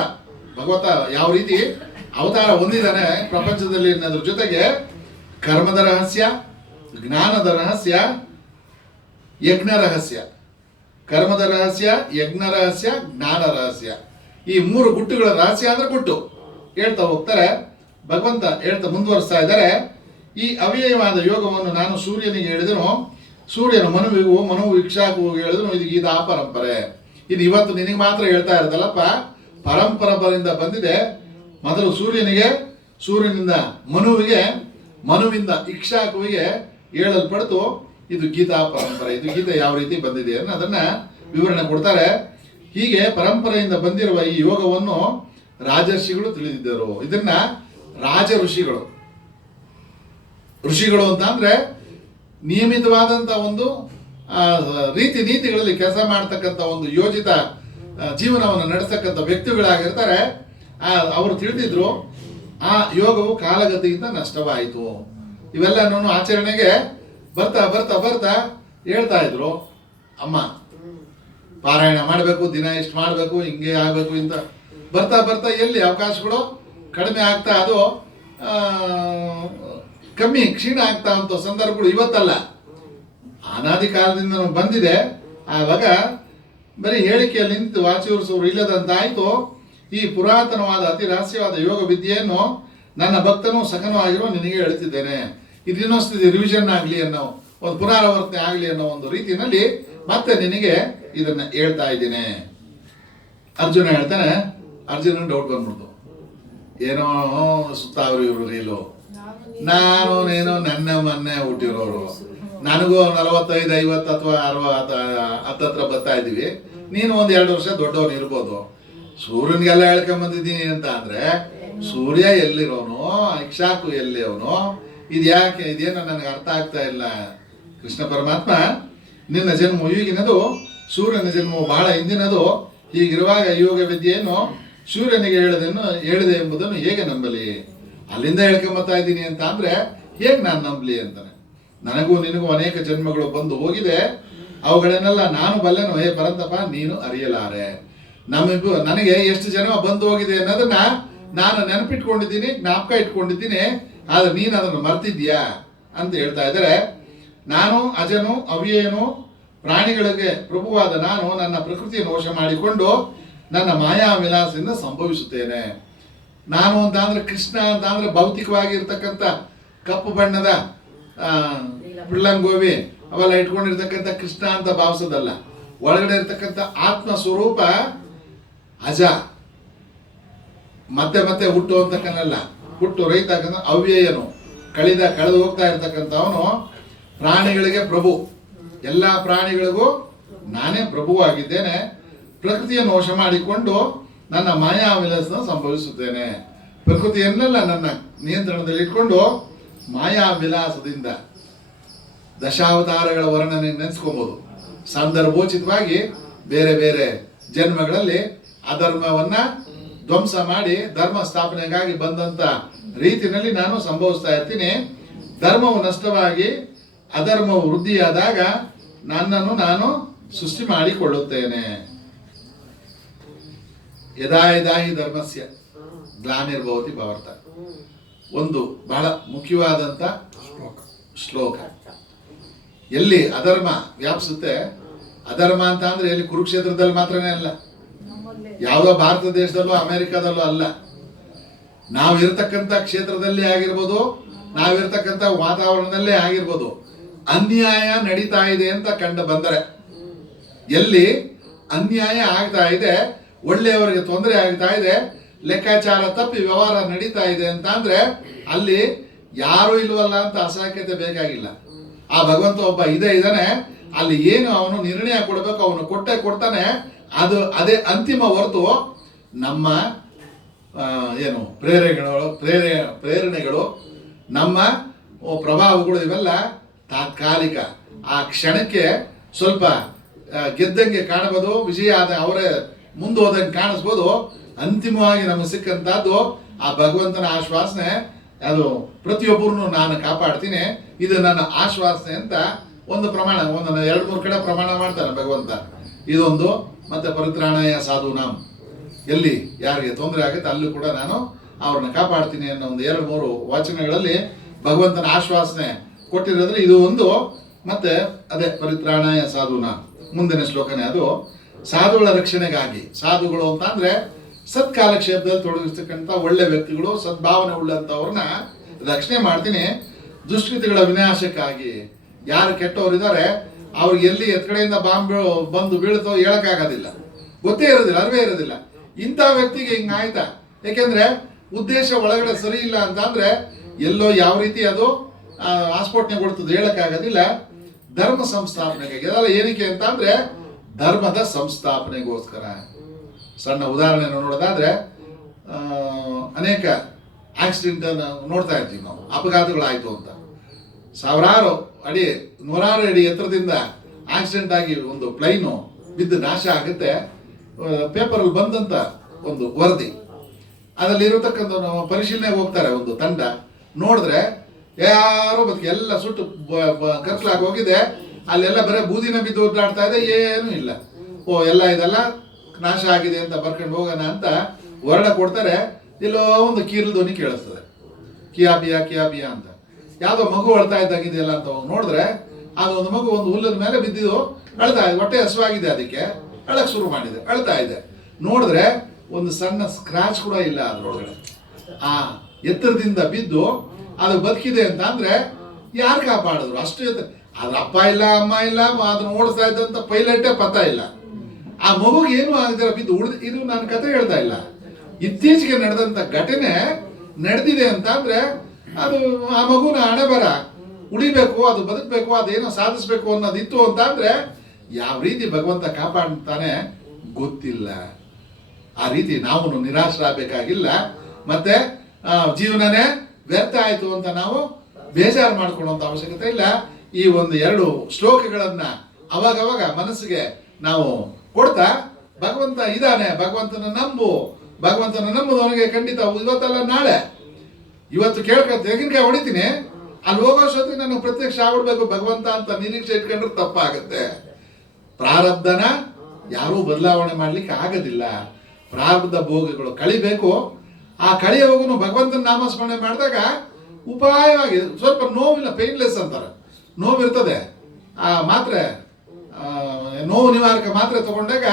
ಭಗವಂತ ಯಾವ ರೀತಿ ಅವತಾರ ಹೊಂದಿದ್ದಾನೆ ಪ್ರಪಂಚದಲ್ಲಿ ಅನ್ನೋದ್ರ ಜೊತೆಗೆ ಕರ್ಮದ ರಹಸ್ಯ, ಜ್ಞಾನದ ರಹಸ್ಯ, ಯಜ್ಞ ರಹಸ್ಯ. ಕರ್ಮದ ರಹಸ್ಯ, ಯಜ್ಞ ರಹಸ್ಯ, ಜ್ಞಾನ ರಹಸ್ಯ, ಈ 3 ಗುಟ್ಟುಗಳ ರಹಸ್ಯ ಅಂದ್ರೆ ಗುಟ್ಟು ಹೇಳ್ತಾ ಹೋಗ್ತಾರೆ. ಭಗವಂತ ಹೇಳ್ತಾ ಮುಂದುವರಿಸ್ತಾ ಇದ್ದಾರೆ. ಈ ಅವ್ಯಯವಾದ ಯೋಗವನ್ನು ನಾನು ಸೂರ್ಯನಿಗೆ ಹೇಳಿದನು, ಸೂರ್ಯನು ಮನುವಿಗೂ ಮನುವು ಇಕ್ಷಾಕುಗೂ ಹೇಳಿದನು, ಇದು ಗೀತಾ ಪರಂಪರೆ. ಇದು ಇವತ್ತು ನಿನಗೆ ಮಾತ್ರ ಹೇಳ್ತಾ ಇರೋದಲ್ಲಪ್ಪ, ಪರಂಪರೆಯಿಂದ ಬಂದಿದೆ. ಮೊದಲು ಸೂರ್ಯನಿಗೆ, ಸೂರ್ಯನಿಂದ ಮನುವಿಗೆ, ಮನುವಿಂದ ಇಕ್ಷಾಕುವಿಗೆ ಹೇಳಲ್ಪಡ್ತು. ಇದು ಗೀತಾ ಪರಂಪರೆ, ಇದು ಗೀತೆ ಯಾವ ರೀತಿ ಬಂದಿದೆ ಅನ್ನೋದನ್ನ ವಿವರಣೆ ಕೊಡ್ತಾರೆ. ಹೀಗೆ ಪರಂಪರೆಯಿಂದ ಬಂದಿರುವ ಈ ಯೋಗವನ್ನು ರಾಜರ್ಷಿಗಳು ತಿಳಿದಿದ್ದರು. ಇದನ್ನ ರಾಜ ಋಷಿಗಳು ಅಂತ ಅಂದ್ರೆ ನಿಯಮಿತವಾದಂಥ ಒಂದು ರೀತಿ ನೀತಿಗಳಲ್ಲಿ ಕೆಲಸ ಮಾಡ್ತಕ್ಕಂಥ ಒಂದು ಯೋಜಿತ ಜೀವನವನ್ನು ನಡೆಸ್ತಕ್ಕಂಥ ವ್ಯಕ್ತಿಗಳಾಗಿರ್ತಾರೆ. ಅವರು ತಿಳಿದಿದ್ರು ಆ ಯೋಗವು ಕಾಲಗತಿಯಿಂದ ನಷ್ಟವಾಯಿತು. ಇವೆಲ್ಲನೂ ಆಚರಣೆಗೆ ಬರ್ತಾ ಬರ್ತಾ ಬರ್ತಾ ಹೇಳ್ತಾ ಇದ್ರು, ಅಮ್ಮ ಪಾರಾಯಣ ಮಾಡಬೇಕು, ದಿನ ಇಷ್ಟು ಮಾಡಬೇಕು, ಹಿಂಗೆ ಆಗಬೇಕು ಅಂತ ಬರ್ತಾ ಬರ್ತಾ ಎಲ್ಲಿ ಅವಕಾಶಗಳು ಕಡಿಮೆ ಆಗ್ತಾ ಅದು ಕಮ್ಮಿ ಕ್ಷೀಣ ಆಗ್ತಾ ಅಂತ ಸಂದರ್ಭಗಳು ಇವತ್ತಲ್ಲ, ಅನಾದಿ ಕಾಲದಿಂದ ಬಂದಿದೆ. ಆವಾಗ ಬರೀ ಹೇಳಿಕೆಯಲ್ಲಿ ನಿಂತು ವಾಚಿವರಿಸೋರು ಇಲ್ಲದಂತಾಯ್ತು. ಈ ಪುರಾತನವಾದ ಅತಿ ರಹಸ್ಯವಾದ ಯೋಗ ವಿದ್ಯೆಯನ್ನು ನನ್ನ ಭಕ್ತನೂ ಸಖನೂ ಆಗಿರುವ ನಿನಗೆ ಹೇಳ್ತಿದ್ದೇನೆ. ಇದು ಇನ್ನೊಂದ್ಸತಿ ರಿವಿಷನ್ ಆಗಲಿ ಅನ್ನೋ ಒಂದು ಪುನರಾವರ್ತನೆ ಆಗಲಿ ಅನ್ನೋ ಒಂದು ರೀತಿಯಲ್ಲಿ ಮತ್ತೆ ನಿನಗೆ ಇದನ್ನ ಹೇಳ್ತಾ ಇದ್ದೇನೆ. ಅರ್ಜುನ ಹೇಳ್ತಾನೆ, ಅರ್ಜುನನ ಡೌಟ್ ಬಂದ್ಬಿಡ್ತು, ಏನೋ ಸುತ್ತಾವ್ರಿ ಇವರು ರೀಲು. ನಾನು ನೀನು ನನ್ನ ಮೊನ್ನೆ ಹುಟ್ಟಿರೋರು, ನನಗೂ 45, 50 ಅಥವಾ 60 ಹತ್ತತ್ರ ಬರ್ತಾ ಇದ್ದೀವಿ. ನೀನು ಒಂದು 2 ವರ್ಷ ದೊಡ್ಡವನು ಇರ್ಬೋದು. ಸೂರ್ಯನಿಗೆಲ್ಲ ಹೇಳ್ಕೊಂಬಂದಿದ್ದೀನಿ ಅಂತ ಅಂದ್ರೆ ಸೂರ್ಯ ಎಲ್ಲಿರೋನು, ಇಕ್ಷಾಕು ಎಲ್ಲಿ ಅವನು, ಇದ್ಯಾಕೆ, ಇದೇನೋ ನನಗೆ ಅರ್ಥ ಆಗ್ತಾ ಇಲ್ಲ. ಕೃಷ್ಣ ಪರಮಾತ್ಮ ನಿನ್ನ ಜನ್ಮವು ಈಗಿನದು, ಸೂರ್ಯನ ಜನ್ಮವು ಬಹಳ ಹಿಂದಿನದು. ಹೀಗಿರುವಾಗ ಯೋಗ ವಿದ್ಯೆಯನ್ನು ಸೂರ್ಯನಿಗೆ ಹೇಳಿದೆ ಎಂಬುದನ್ನು ಹೇಗೆ ನಂಬಲಿ? ಅಲ್ಲಿಂದ ಹೇಳ್ಕೊಂಬತ್ತಾ ಇದ್ದೀನಿ ಅಂತ ಅಂದ್ರೆ ಹೇಗೆ ನಾನು ನಂಬಲಿ ಅಂತಾನೆ. ನನಗೂ ನಿನಗೂ ಅನೇಕ ಜನ್ಮಗಳು ಬಂದು ಹೋಗಿದೆ, ಅವುಗಳನ್ನೆಲ್ಲ ನಾನು ಬಲ್ಲೆನು, ಹೇ ಪರಂತಪ್ಪ ನೀನು ಅರಿಯಲಾರೆ. ನನಗೆ ಎಷ್ಟು ಜನ್ಮ ಬಂದು ಹೋಗಿದೆ ಅನ್ನೋದನ್ನ ನಾನು ನೆನಪಿಟ್ಕೊಂಡಿದ್ದೀನಿ, ಜ್ಞಾಪಕ ಇಟ್ಕೊಂಡಿದ್ದೀನಿ, ಆದ್ರೆ ನೀನು ಅದನ್ನು ಮರ್ತಿದ್ಯಾ ಅಂತ ಹೇಳ್ತಾ ಇದ್ದಾರೆ. ನಾನು ಅಜನು ಅವ್ಯಯನು, ಪ್ರಾಣಿಗಳಿಗೆ ಪ್ರಭುವಾದ ನಾನು ನನ್ನ ಪ್ರಕೃತಿಯನ್ನು ವಶ ಮಾಡಿಕೊಂಡು ನನ್ನ ಮಾಯಾ ವಿಲಾಸದಿಂದ ಸಂಭವಿಸುತ್ತೇನೆ. ನಾನು ಅಂತ ಅಂದ್ರೆ ಕೃಷ್ಣ ಅಂತ ಅಂದ್ರೆ ಭೌತಿಕವಾಗಿ ಇರ್ತಕ್ಕಂಥ ಕಪ್ಪು ಬಣ್ಣದ ಪಿಳ್ಳಂಗೋವಿ ಅವೆಲ್ಲ ಇಟ್ಕೊಂಡಿರ್ತಕ್ಕಂಥ ಕೃಷ್ಣ ಅಂತ ಭಾವಿಸೋದಲ್ಲ. ಒಳಗಡೆ ಇರ್ತಕ್ಕಂಥ ಆತ್ಮ ಸ್ವರೂಪ ಅಜ, ಮತ್ತೆ ಮತ್ತೆ ಹುಟ್ಟು ಅಂತಕ್ಕನಲ್ಲ, ಹುಟ್ಟು ರೈತ ಅವ್ಯಯನು, ಕಳೆದು ಹೋಗ್ತಾ ಇರ್ತಕ್ಕಂಥವನು, ಪ್ರಾಣಿಗಳಿಗೆ ಪ್ರಭು, ಎಲ್ಲ ಪ್ರಾಣಿಗಳಿಗೂ ನಾನೇ ಪ್ರಭುವಾಗಿದ್ದೇನೆ. ಪ್ರಕೃತಿಯನ್ನು ವಶ ಮಾಡಿಕೊಂಡು ನನ್ನ ಮಾಯಾ ವಿಲಾಸ ಸಂಭವಿಸುತ್ತೇನೆ. ಪ್ರಕೃತಿಯನ್ನೆಲ್ಲ ನನ್ನ ನಿಯಂತ್ರಣದಲ್ಲಿ ಇಟ್ಕೊಂಡು ಮಾಯಾ ವಿಲಾಸದಿಂದ ದಶಾವತಾರಗಳ ವರ್ಣನೆ ನೆನೆಸ್ಕೊಬೋದು. ಸಂದರ್ಭೋಚಿತವಾಗಿ ಬೇರೆ ಬೇರೆ ಜನ್ಮಗಳಲ್ಲಿ ಅಧರ್ಮವನ್ನ ಧ್ವಂಸ ಮಾಡಿ ಧರ್ಮ ಸ್ಥಾಪನೆಗಾಗಿ ಬಂದಂತ ರೀತಿಯಲ್ಲಿ ನಾನು ಸಂಭವಿಸ್ತಾ ಇರ್ತೀನಿ. ಧರ್ಮವು ನಷ್ಟವಾಗಿ ಅಧರ್ಮವು ವೃದ್ಧಿಯಾದಾಗ ನನ್ನನ್ನು ನಾನು ಸೃಷ್ಟಿ ಮಾಡಿಕೊಳ್ಳುತ್ತೇನೆ. ಯದಾ ಯದಾ ಹಿ ಧರ್ಮಸ್ಯ ಗ್ಲಾನಿರ್ಭವತಿ ಭವರ್ತ. ಒಂದು ಬಹಳ ಮುಖ್ಯವಾದಂತ ಶ್ಲೋಕ. ಎಲ್ಲಿ ಅಧರ್ಮ ವ್ಯಾಪಿಸುತ್ತೆ, ಅಧರ್ಮ ಅಂತ ಅಂದ್ರೆ ಎಲ್ಲಿ ಕುರುಕ್ಷೇತ್ರದಲ್ಲಿ ಮಾತ್ರನೇ ಅಲ್ಲ, ಯಾವುದೋ ಭಾರತ ದೇಶದಲ್ಲೂ ಅಮೆರಿಕದಲ್ಲೂ ಅಲ್ಲ, ನಾವಿರ್ತಕ್ಕಂಥ ಕ್ಷೇತ್ರದಲ್ಲಿ ಆಗಿರ್ಬೋದು, ನಾವಿರ್ತಕ್ಕಂಥ ವಾತಾವರಣದಲ್ಲೇ ಆಗಿರ್ಬೋದು, ಅನ್ಯಾಯ ನಡೀತಾ ಇದೆ ಅಂತ ಕಂಡು ಬಂದರೆ, ಎಲ್ಲಿ ಅನ್ಯಾಯ ಆಗ್ತಾ ಇದೆ, ಒಳ್ಳೆಯವರಿಗೆ ತೊಂದರೆ ಆಗ್ತಾ ಇದೆ, ಲೆಕ್ಕಾಚಾರ ತಪ್ಪಿ ವ್ಯವಹಾರ ನಡೀತಾ ಇದೆ ಅಂತ ಅಂದ್ರೆ ಅಲ್ಲಿ ಯಾರು ಇಲ್ವಲ್ಲ ಅಂತ ಅಸಹಾಯಕತೆ ಬೇಕಾಗಿಲ್ಲ. ಆ ಭಗವಂತ ಒಬ್ಬ ಇದ್ದಾನೆ, ಅಲ್ಲಿ ಏನು ಅವನು ನಿರ್ಣಯ ಕೊಡಬೇಕು ಅವನು ಕೊಡ್ತಾನೆ. ಅದೇ ಅಂತಿಮ ಹೊರತು ನಮ್ಮ ಏನು ಪ್ರೇರಣೆಗಳು ನಮ್ಮ ಪ್ರಭಾವಗಳು ಇವೆಲ್ಲ ತಾತ್ಕಾಲಿಕ. ಆ ಕ್ಷಣಕ್ಕೆ ಸ್ವಲ್ಪ ಗೆದ್ದಂಗೆ ಕಾಣಬಹುದು, ವಿಜಯ ಆದ ಅವರೇ ಮುಂದೋದಂಗೆ ಕಾಣಿಸ್ಬೋದು. ಅಂತಿಮವಾಗಿ ನಮಗೆ ಸಿಕ್ಕಂತಹದ್ದು ಆ ಭಗವಂತನ ಆಶ್ವಾಸನೆ. ಅದು ಪ್ರತಿಯೊಬ್ಬರನ್ನು ನಾನು ಕಾಪಾಡ್ತೀನಿ, ಇದು ನನ್ನ ಆಶ್ವಾಸನೆ ಅಂತ ಒಂದು ಪ್ರಮಾಣ, ಒಂದು 2-3 ಕಡೆ ಪ್ರಮಾಣ ಮಾಡ್ತಾನೆ ಭಗವಂತ. ಇದೊಂದು, ಮತ್ತೆ ಪರಿತ್ರಾಣಾಯ ಸಾಧೂನಾಂ, ಎಲ್ಲಿ ಯಾರಿಗೆ ತೊಂದರೆ ಆಗುತ್ತೆ ಅಲ್ಲೂ ಕೂಡ ನಾನು ಅವ್ರನ್ನ ಕಾಪಾಡ್ತೀನಿ ಅನ್ನೋ ಒಂದು 2-3 ವಚನಗಳಲ್ಲಿ ಭಗವಂತನ ಆಶ್ವಾಸನೆ ಕೊಟ್ಟಿರೋದ್ರೆ ಇದು ಒಂದು. ಮತ್ತೆ ಅದೇ ಪರಿತ್ರಾಣಾಯ ಸಾಧೂನಾಂ ಮುಂದಿನ ಶ್ಲೋಕನೇ ಅದು. ಸಾಧುಗಳ ರಕ್ಷಣೆಗಾಗಿ, ಸಾಧುಗಳು ಅಂತ ಅಂದ್ರೆ ಸತ್ಕಾಲಕ್ಷೇಪದಲ್ಲಿ ತೊಡಗಿಸ್ತಕ್ಕಂಥ ಒಳ್ಳೆ ವ್ಯಕ್ತಿಗಳು, ಸದ್ಭಾವನೆ ಉಳ್ಳಂಥವ್ರನ್ನ ರಕ್ಷಣೆ ಮಾಡ್ತೀನಿ. ದುಷ್ಕೃತಿಗಳ ವಿನಾಶಕ್ಕಾಗಿ, ಯಾರು ಕೆಟ್ಟವರಿದ್ದಾರೆ ಅವ್ರಿಗೆ ಎಲ್ಲಿ ಎತ್ಕಡೆಯಿಂದ ಬಾಂಬ್ ಬಂದು ಬೀಳ್ತೋ ಹೇಳಕ್ಕಾಗೋದಿಲ್ಲ, ಗೊತ್ತೇ ಇರೋದಿಲ್ಲ, ಅರಿವೇ ಇರೋದಿಲ್ಲ. ಇಂಥ ವ್ಯಕ್ತಿಗೆ ಹಿಂಗಾಯ್ತಾ, ಯಾಕೆಂದ್ರೆ ಉದ್ದೇಶ ಒಳಗಡೆ ಸರಿ ಇಲ್ಲ ಅಂತ ಅಂದ್ರೆ ಎಲ್ಲೋ ಯಾವ ರೀತಿ ಅದು ಆಸ್ಫೋಟನೆಗೊಳ್ತದೆ ಹೇಳಕ್ಕಾಗೋದಿಲ್ಲ. ಧರ್ಮ ಸಂಸ್ಥಾಪನೆಗಾಗಿ, ಅದೆಲ್ಲ ಏನಕ್ಕೆ ಅಂತ ಅಂದ್ರೆ ಧರ್ಮದ ಸಂಸ್ಥಾಪನೆಗೋಸ್ಕರ. ಸಣ್ಣ ಉದಾಹರಣೆಯನ್ನು ನೋಡೋದಾದ್ರೆ ಅನೇಕ ಆಕ್ಸಿಡೆಂಟ್ ನೋಡ್ತಾ ಇರ್ತೀವಿ ನಾವು, ಅಪಘಾತಗಳಾಯ್ತು ಅಂತ. ಸಾವಿರಾರು ಅಡಿ, 100 ಅಡಿ ಎತ್ತರದಿಂದ ಆಕ್ಸಿಡೆಂಟ್ ಆಗಿ ಒಂದು ಪ್ಲೈನು ಬಿದ್ದು ನಾಶ ಆಗುತ್ತೆ. ಪೇಪರಲ್ಲಿ ಬಂದಂತ ಒಂದು ವರದಿ, ಅದರಲ್ಲಿ ಇರತಕ್ಕಂಥ ಪರಿಶೀಲನೆಗೆ ಹೋಗ್ತಾರೆ ಒಂದು ತಂಡ, ನೋಡಿದ್ರೆ ಯಾರೋ ಬದುಕಿ ಎಲ್ಲ ಸುಟ್ಟು ಕರ್ಕಲಾಗಿ ಹೋಗಿದೆ. ಅಲ್ಲೆಲ್ಲ ಬರೀ ಬೂದಿನ ಬಿದ್ದು ಓಡಾಡ್ತಾ ಇದೆ, ಏನೂ ಇಲ್ಲ. ಎಲ್ಲ ಇದೆಲ್ಲ ನಾಶ ಆಗಿದೆ ಅಂತ ಬರ್ಕೊಂಡು ಹೋಗೋಣ ಅಂತ ಹೊರಡ ಕೊಡ್ತಾರೆ. ಇಲ್ಲೋ ಒಂದು ಕೀರಲ್ ಧ್ವನಿ ಕೇಳಿಸ್ತದೆ, ಕಿಯಾಬಿಯಾ ಕಿಯಾಬಿಯಾ ಅಂತ. ಯಾವುದೋ ಮಗು ಅಳ್ತಾ ಇದ್ದಾಗಿದೆಯಲ್ಲ ಅಂತ ನೋಡಿದ್ರೆ ಅದೊಂದು ಮಗು ಒಂದು ಹುಲ್ಲದ ಮೇಲೆ ಬಿದ್ದಿದ್ದು ಅಳ್ತಾ ಇದೆ, ಹೊಟ್ಟೆ ಹಸುವಾಗಿದೆ, ಅದಕ್ಕೆ ಅಳಕ್ ಶುರು ಮಾಡಿದೆ, ಅಳ್ತಾ ಇದೆ. ನೋಡಿದ್ರೆ ಒಂದು ಸಣ್ಣ ಸ್ಕ್ರಾಚ್ ಕೂಡ ಇಲ್ಲ ಅದ್ರೊಳಗಡೆ. ಆ ಎತ್ತರದಿಂದ ಬಿದ್ದು ಅದು ಬದುಕಿದೆ ಅಂತ ಅಂದ್ರೆ ಯಾರು ಕಾಪಾಡಿದ್ರು? ಅಷ್ಟು ಅದ್ರ ಅಪ್ಪ ಇಲ್ಲ, ಅಮ್ಮ ಇಲ್ಲ, ಅದನ್ನ ಓಡಿಸ್ತಾ ಇದ್ದಂತ ಪೈಲಟೇ ಪತ್ತ ಇಲ್ಲ. ಆ ಮಗುಗೆ ಏನು ಆಗದಿರ ಬಿದ್ದು ಇದು ನಾನು ಕತೆ ಹೇಳ್ತಾ ಇಲ್ಲ. ಇತ್ತೀಚೆಗೆ ನಡೆದಂತ ಘಟನೆ ನಡೆದಿದೆ ಅಂತ ಅಂದ್ರೆ ಅದು ಆ ಮಗುನ ಹಣೆ ಬರ ಉಳಿಬೇಕು, ಅದು ಬದುಕಬೇಕು, ಅದೇನೋ ಸಾಧಿಸ್ಬೇಕು ಅನ್ನೋದಿತ್ತು ಅಂತ ಅಂದ್ರೆ ಯಾವ ರೀತಿ ಭಗವಂತ ಕಾಪಾಡ್ತಾನೆ ಗೊತ್ತಿಲ್ಲ. ಆ ರೀತಿ ನಾವು ನಿರಾಶರಾಗಬೇಕಾಗಿಲ್ಲ. ಮತ್ತೆ ಜೀವನನೇ ವ್ಯರ್ಥ ಆಯ್ತು ಅಂತ ನಾವು ಬೇಜಾರು ಮಾಡ್ಕೊಳ್ಳುವಂತ ಅವಶ್ಯಕತೆ ಇಲ್ಲ. ಈ ಒಂದು 2 ಶ್ಲೋಕಗಳನ್ನ ಅವಾಗವಾಗ ಮನಸ್ಸಿಗೆ ನಾವು ಕೊಡ್ತಾ ಭಗವಂತ ಇದ್ದಾನೆ, ಭಗವಂತನ ನಂಬು, ಭಗವಂತನ ನಂಬುದವನಿಗೆ ಖಂಡಿತ ಇವತ್ತಲ್ಲ ನಾಳೆ, ಇವತ್ತು ತೆಂಗಿನಕಾಯಿ ಹೊಡಿತೀನಿ, ಅಲ್ಲಿ ಹೋಗೋಷ್ಟೊತ್ತಿಗೆ ನನಗೆ ಪ್ರತ್ಯಕ್ಷ ಆಗ್ಬಿಡ್ಬೇಕು ಭಗವಂತ ಅಂತ ನಿರೀಕ್ಷೆ ಇಟ್ಕೊಂಡ್ರೆ ತಪ್ಪಾಗುತ್ತೆ. ಪ್ರಾರಬ್ಧನ ಯಾರೂ ಬದಲಾವಣೆ ಮಾಡ್ಲಿಕ್ಕೆ ಆಗೋದಿಲ್ಲ. ಪ್ರಾರಬ್ಧ ಭೋಗಗಳು ಕಳಿಬೇಕು. ಆ ಕಳಿಯೋವಾಗೂ ಭಗವಂತನ ನಾಮಸ್ಮರಣೆ ಮಾಡಿದಾಗ ಉಪಾಯವಾಗಿ ಸ್ವಲ್ಪ ನೋವಿಲ್ಲ, ಪೇನ್ಲೆಸ್ ಅಂತಾರೆ, ನೋವಿರ್ತದೆ. ಆ ಮಾತ್ರೆ ನೋವು ನಿವಾರಕ ಮಾತ್ರೆ ತಗೊಂಡಾಗ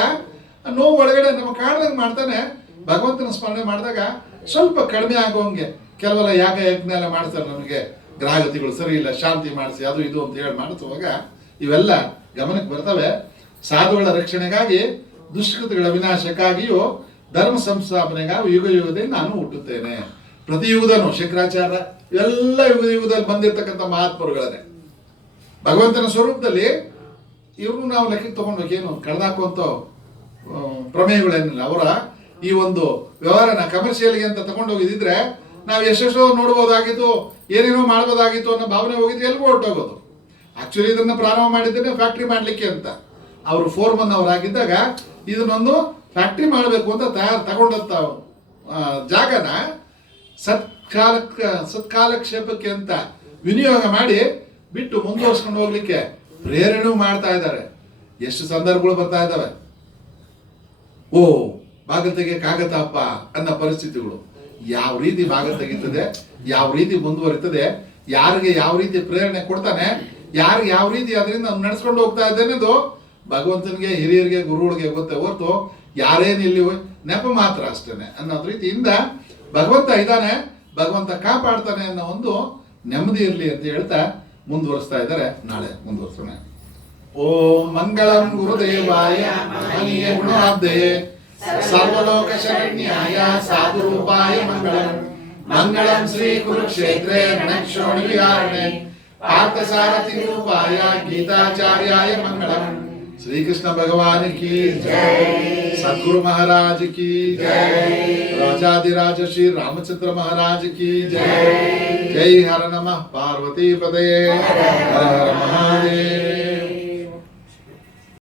ನೋವು ಒಳಗಡೆ ನಮ್ಮ ಕಾಡ್ದಂಗೆ ಮಾಡ್ತಾನೆ. ಭಗವಂತನ ಸ್ಮರಣೆ ಮಾಡಿದಾಗ ಸ್ವಲ್ಪ ಕಡಿಮೆ ಆಗೋಂಗೆ ಕೆಲವೆಲ್ಲ ಯಜ್ಞ ಎಲ್ಲ ಮಾಡ್ತಾರೆ, ನಮಗೆ ಗ್ರಹಗತಿಗಳು ಸರಿ ಇಲ್ಲ, ಶಾಂತಿ ಮಾಡಿಸಿ ಅದು ಇದು ಅಂತ ಹೇಳಿ ಮಾಡಿಸುವಾಗ ಇವೆಲ್ಲ ಗಮನಕ್ಕೆ ಬರ್ತವೆ. ಸಾಧುಗಳ ರಕ್ಷಣೆಗಾಗಿ, ದುಷ್ಕೃತಿಗಳ ವಿನಾಶಕ್ಕಾಗಿಯೂ, ಧರ್ಮ ಸಂಸ್ಥಾಪನೆಗಾಗಿ ಯುಗ ಯುಗದಲ್ಲಿ ನಾನು ಹುಟ್ಟುತ್ತೇನೆ. ಪ್ರತಿ ಯುಗದನು ಶಂಕರಾಚಾರ್ಯ ಎಲ್ಲ ಯುಗದಲ್ಲಿ ಬಂದಿರತಕ್ಕಂಥ ಮಹಾತ್ಮರುಗಳೇ ಭಗವಂತನ ಸ್ವರೂಪದಲ್ಲಿ. ಇವ್ರನ್ನು ನಾವು ಲೆಕ್ಕಕ್ಕೆ ತಗೊಂಡ್ಬೇಕೇನು ಕಳೆದಾಕುವಂಥ ಪ್ರಮೇಯಗಳೇನಿಲ್ಲ. ಅವರ ಈ ಒಂದು ವ್ಯವಹಾರನ ಕಮರ್ಷಿಯಲ್ಗೆ ಅಂತ ತಗೊಂಡೋಗಿದ್ರೆ ನಾವು ಎಷ್ಟೆಷ್ಟೋ ನೋಡ್ಬೋದಾಗಿತ್ತು, ಏನೇನೋ ಮಾಡ್ಬೋದಾಗಿತ್ತು ಅನ್ನೋ ಭಾವನೆ ಹೋಗಿದ್ರೆ ಎಲ್ಗೂ ಹೊರಟೋಗೋದು. ಆಕ್ಚುಲಿ ಇದನ್ನ ಪ್ರಾರಂಭ ಮಾಡಿದ್ದೇನೆ ಫ್ಯಾಕ್ಟ್ರಿ ಮಾಡ್ಲಿಕ್ಕೆ ಅಂತ. ಅವರು ಫೋರ್ಮನ್ ಅವರಾಗಿದ್ದಾಗ ಇದನ್ನೊಂದು ಫ್ಯಾಕ್ಟ್ರಿ ಮಾಡಬೇಕು ಅಂತ ತಗೊಂಡಂತ ಜಾಗನ ಸತ್ಕಾಲಕ್ಷೇಪಕ್ಕೆ ಅಂತ ವಿನಿಯೋಗ ಮಾಡಿ ಬಿಟ್ಟು ಮುಂದುವರ್ಸ್ಕೊಂಡು ಹೋಗ್ಲಿಕ್ಕೆ ಪ್ರೇರಣೆ ಮಾಡ್ತಾ ಇದ್ದಾರೆ. ಎಷ್ಟು ಸಂದರ್ಭಗಳು ಬರ್ತಾ ಇದ್ದಾವೆ, ಓ ಬಾಗಿಲು ತೆಗಿಯಕ್ಕಾಗತ್ತಪ್ಪ ಅನ್ನೋ ಪರಿಸ್ಥಿತಿಗಳು. ಯಾವ ರೀತಿ ಬಾಗಿಲು ತೆಗೀತದೆ, ಯಾವ ರೀತಿ ಮುಂದುವರಿತದೆ, ಯಾರಿಗೆ ಯಾವ ರೀತಿ ಪ್ರೇರಣೆ ಕೊಡ್ತಾನೆ, ಯಾರಿಗೆ ಯಾವ ರೀತಿ ಅದರಿಂದ ನಡೆಸ್ಕೊಂಡು ಹೋಗ್ತಾ ಇದ್ದೇನೆದು ಭಗವಂತನಿಗೆ, ಹಿರಿಯರಿಗೆ, ಗುರುಗಳಿಗೆ ಗೊತ್ತೇ ಹೊರತು ಯಾರೇನು ಇಲ್ಲಿ ನೆಪ ಮಾತ್ರ ಅಷ್ಟೇನೆ ಅನ್ನೋದ್ ರೀತಿಯಿಂದ ಭಗವಂತ ಇದ್ದಾನೆ, ಭಗವಂತ ಕಾಪಾಡ್ತಾನೆ ಅನ್ನೋ ಒಂದು ನೆಮ್ಮದಿ ಇರಲಿ ಅಂತ ಹೇಳ್ತಾ ಮುಂದುವರಿಸ್ತಾ ಇದ್ದಾರೆ. ನಾಳೆ ಮುಂದುವರ್ಸೋಣ. ಓಂ ಮಂಗಳಂ ಗುರುದೇವಾಯ ಮಹನೀಯ ಗುಣಾಬ್ಧಯೇ ಸರ್ವಲೋಕ ಶರಣ್ಯಾಯ ಸಾಧುರೂಪಾಯ ಮಂಗಳಂ. ಮಂಗಳಂ ಶ್ರೀ ಕುರುಕ್ಷೇತ್ರೇ ರಣಕ್ಷೋಣಿ ವಿಹಾರಣೆ ಪಾರ್ಥಸಾರಥಿ ರೂಪಾಯ ಗೀತಾಚಾರ್ಯಾಯ ಮಂಗಳಂ. श्री कृष्ण भगवान की जय, सद्गुरु महाराज की जय, राजाधिराज श्री रामचंद्र महाराज की जय. जय हर नमः पार्वती पदये, हर हर महादेव.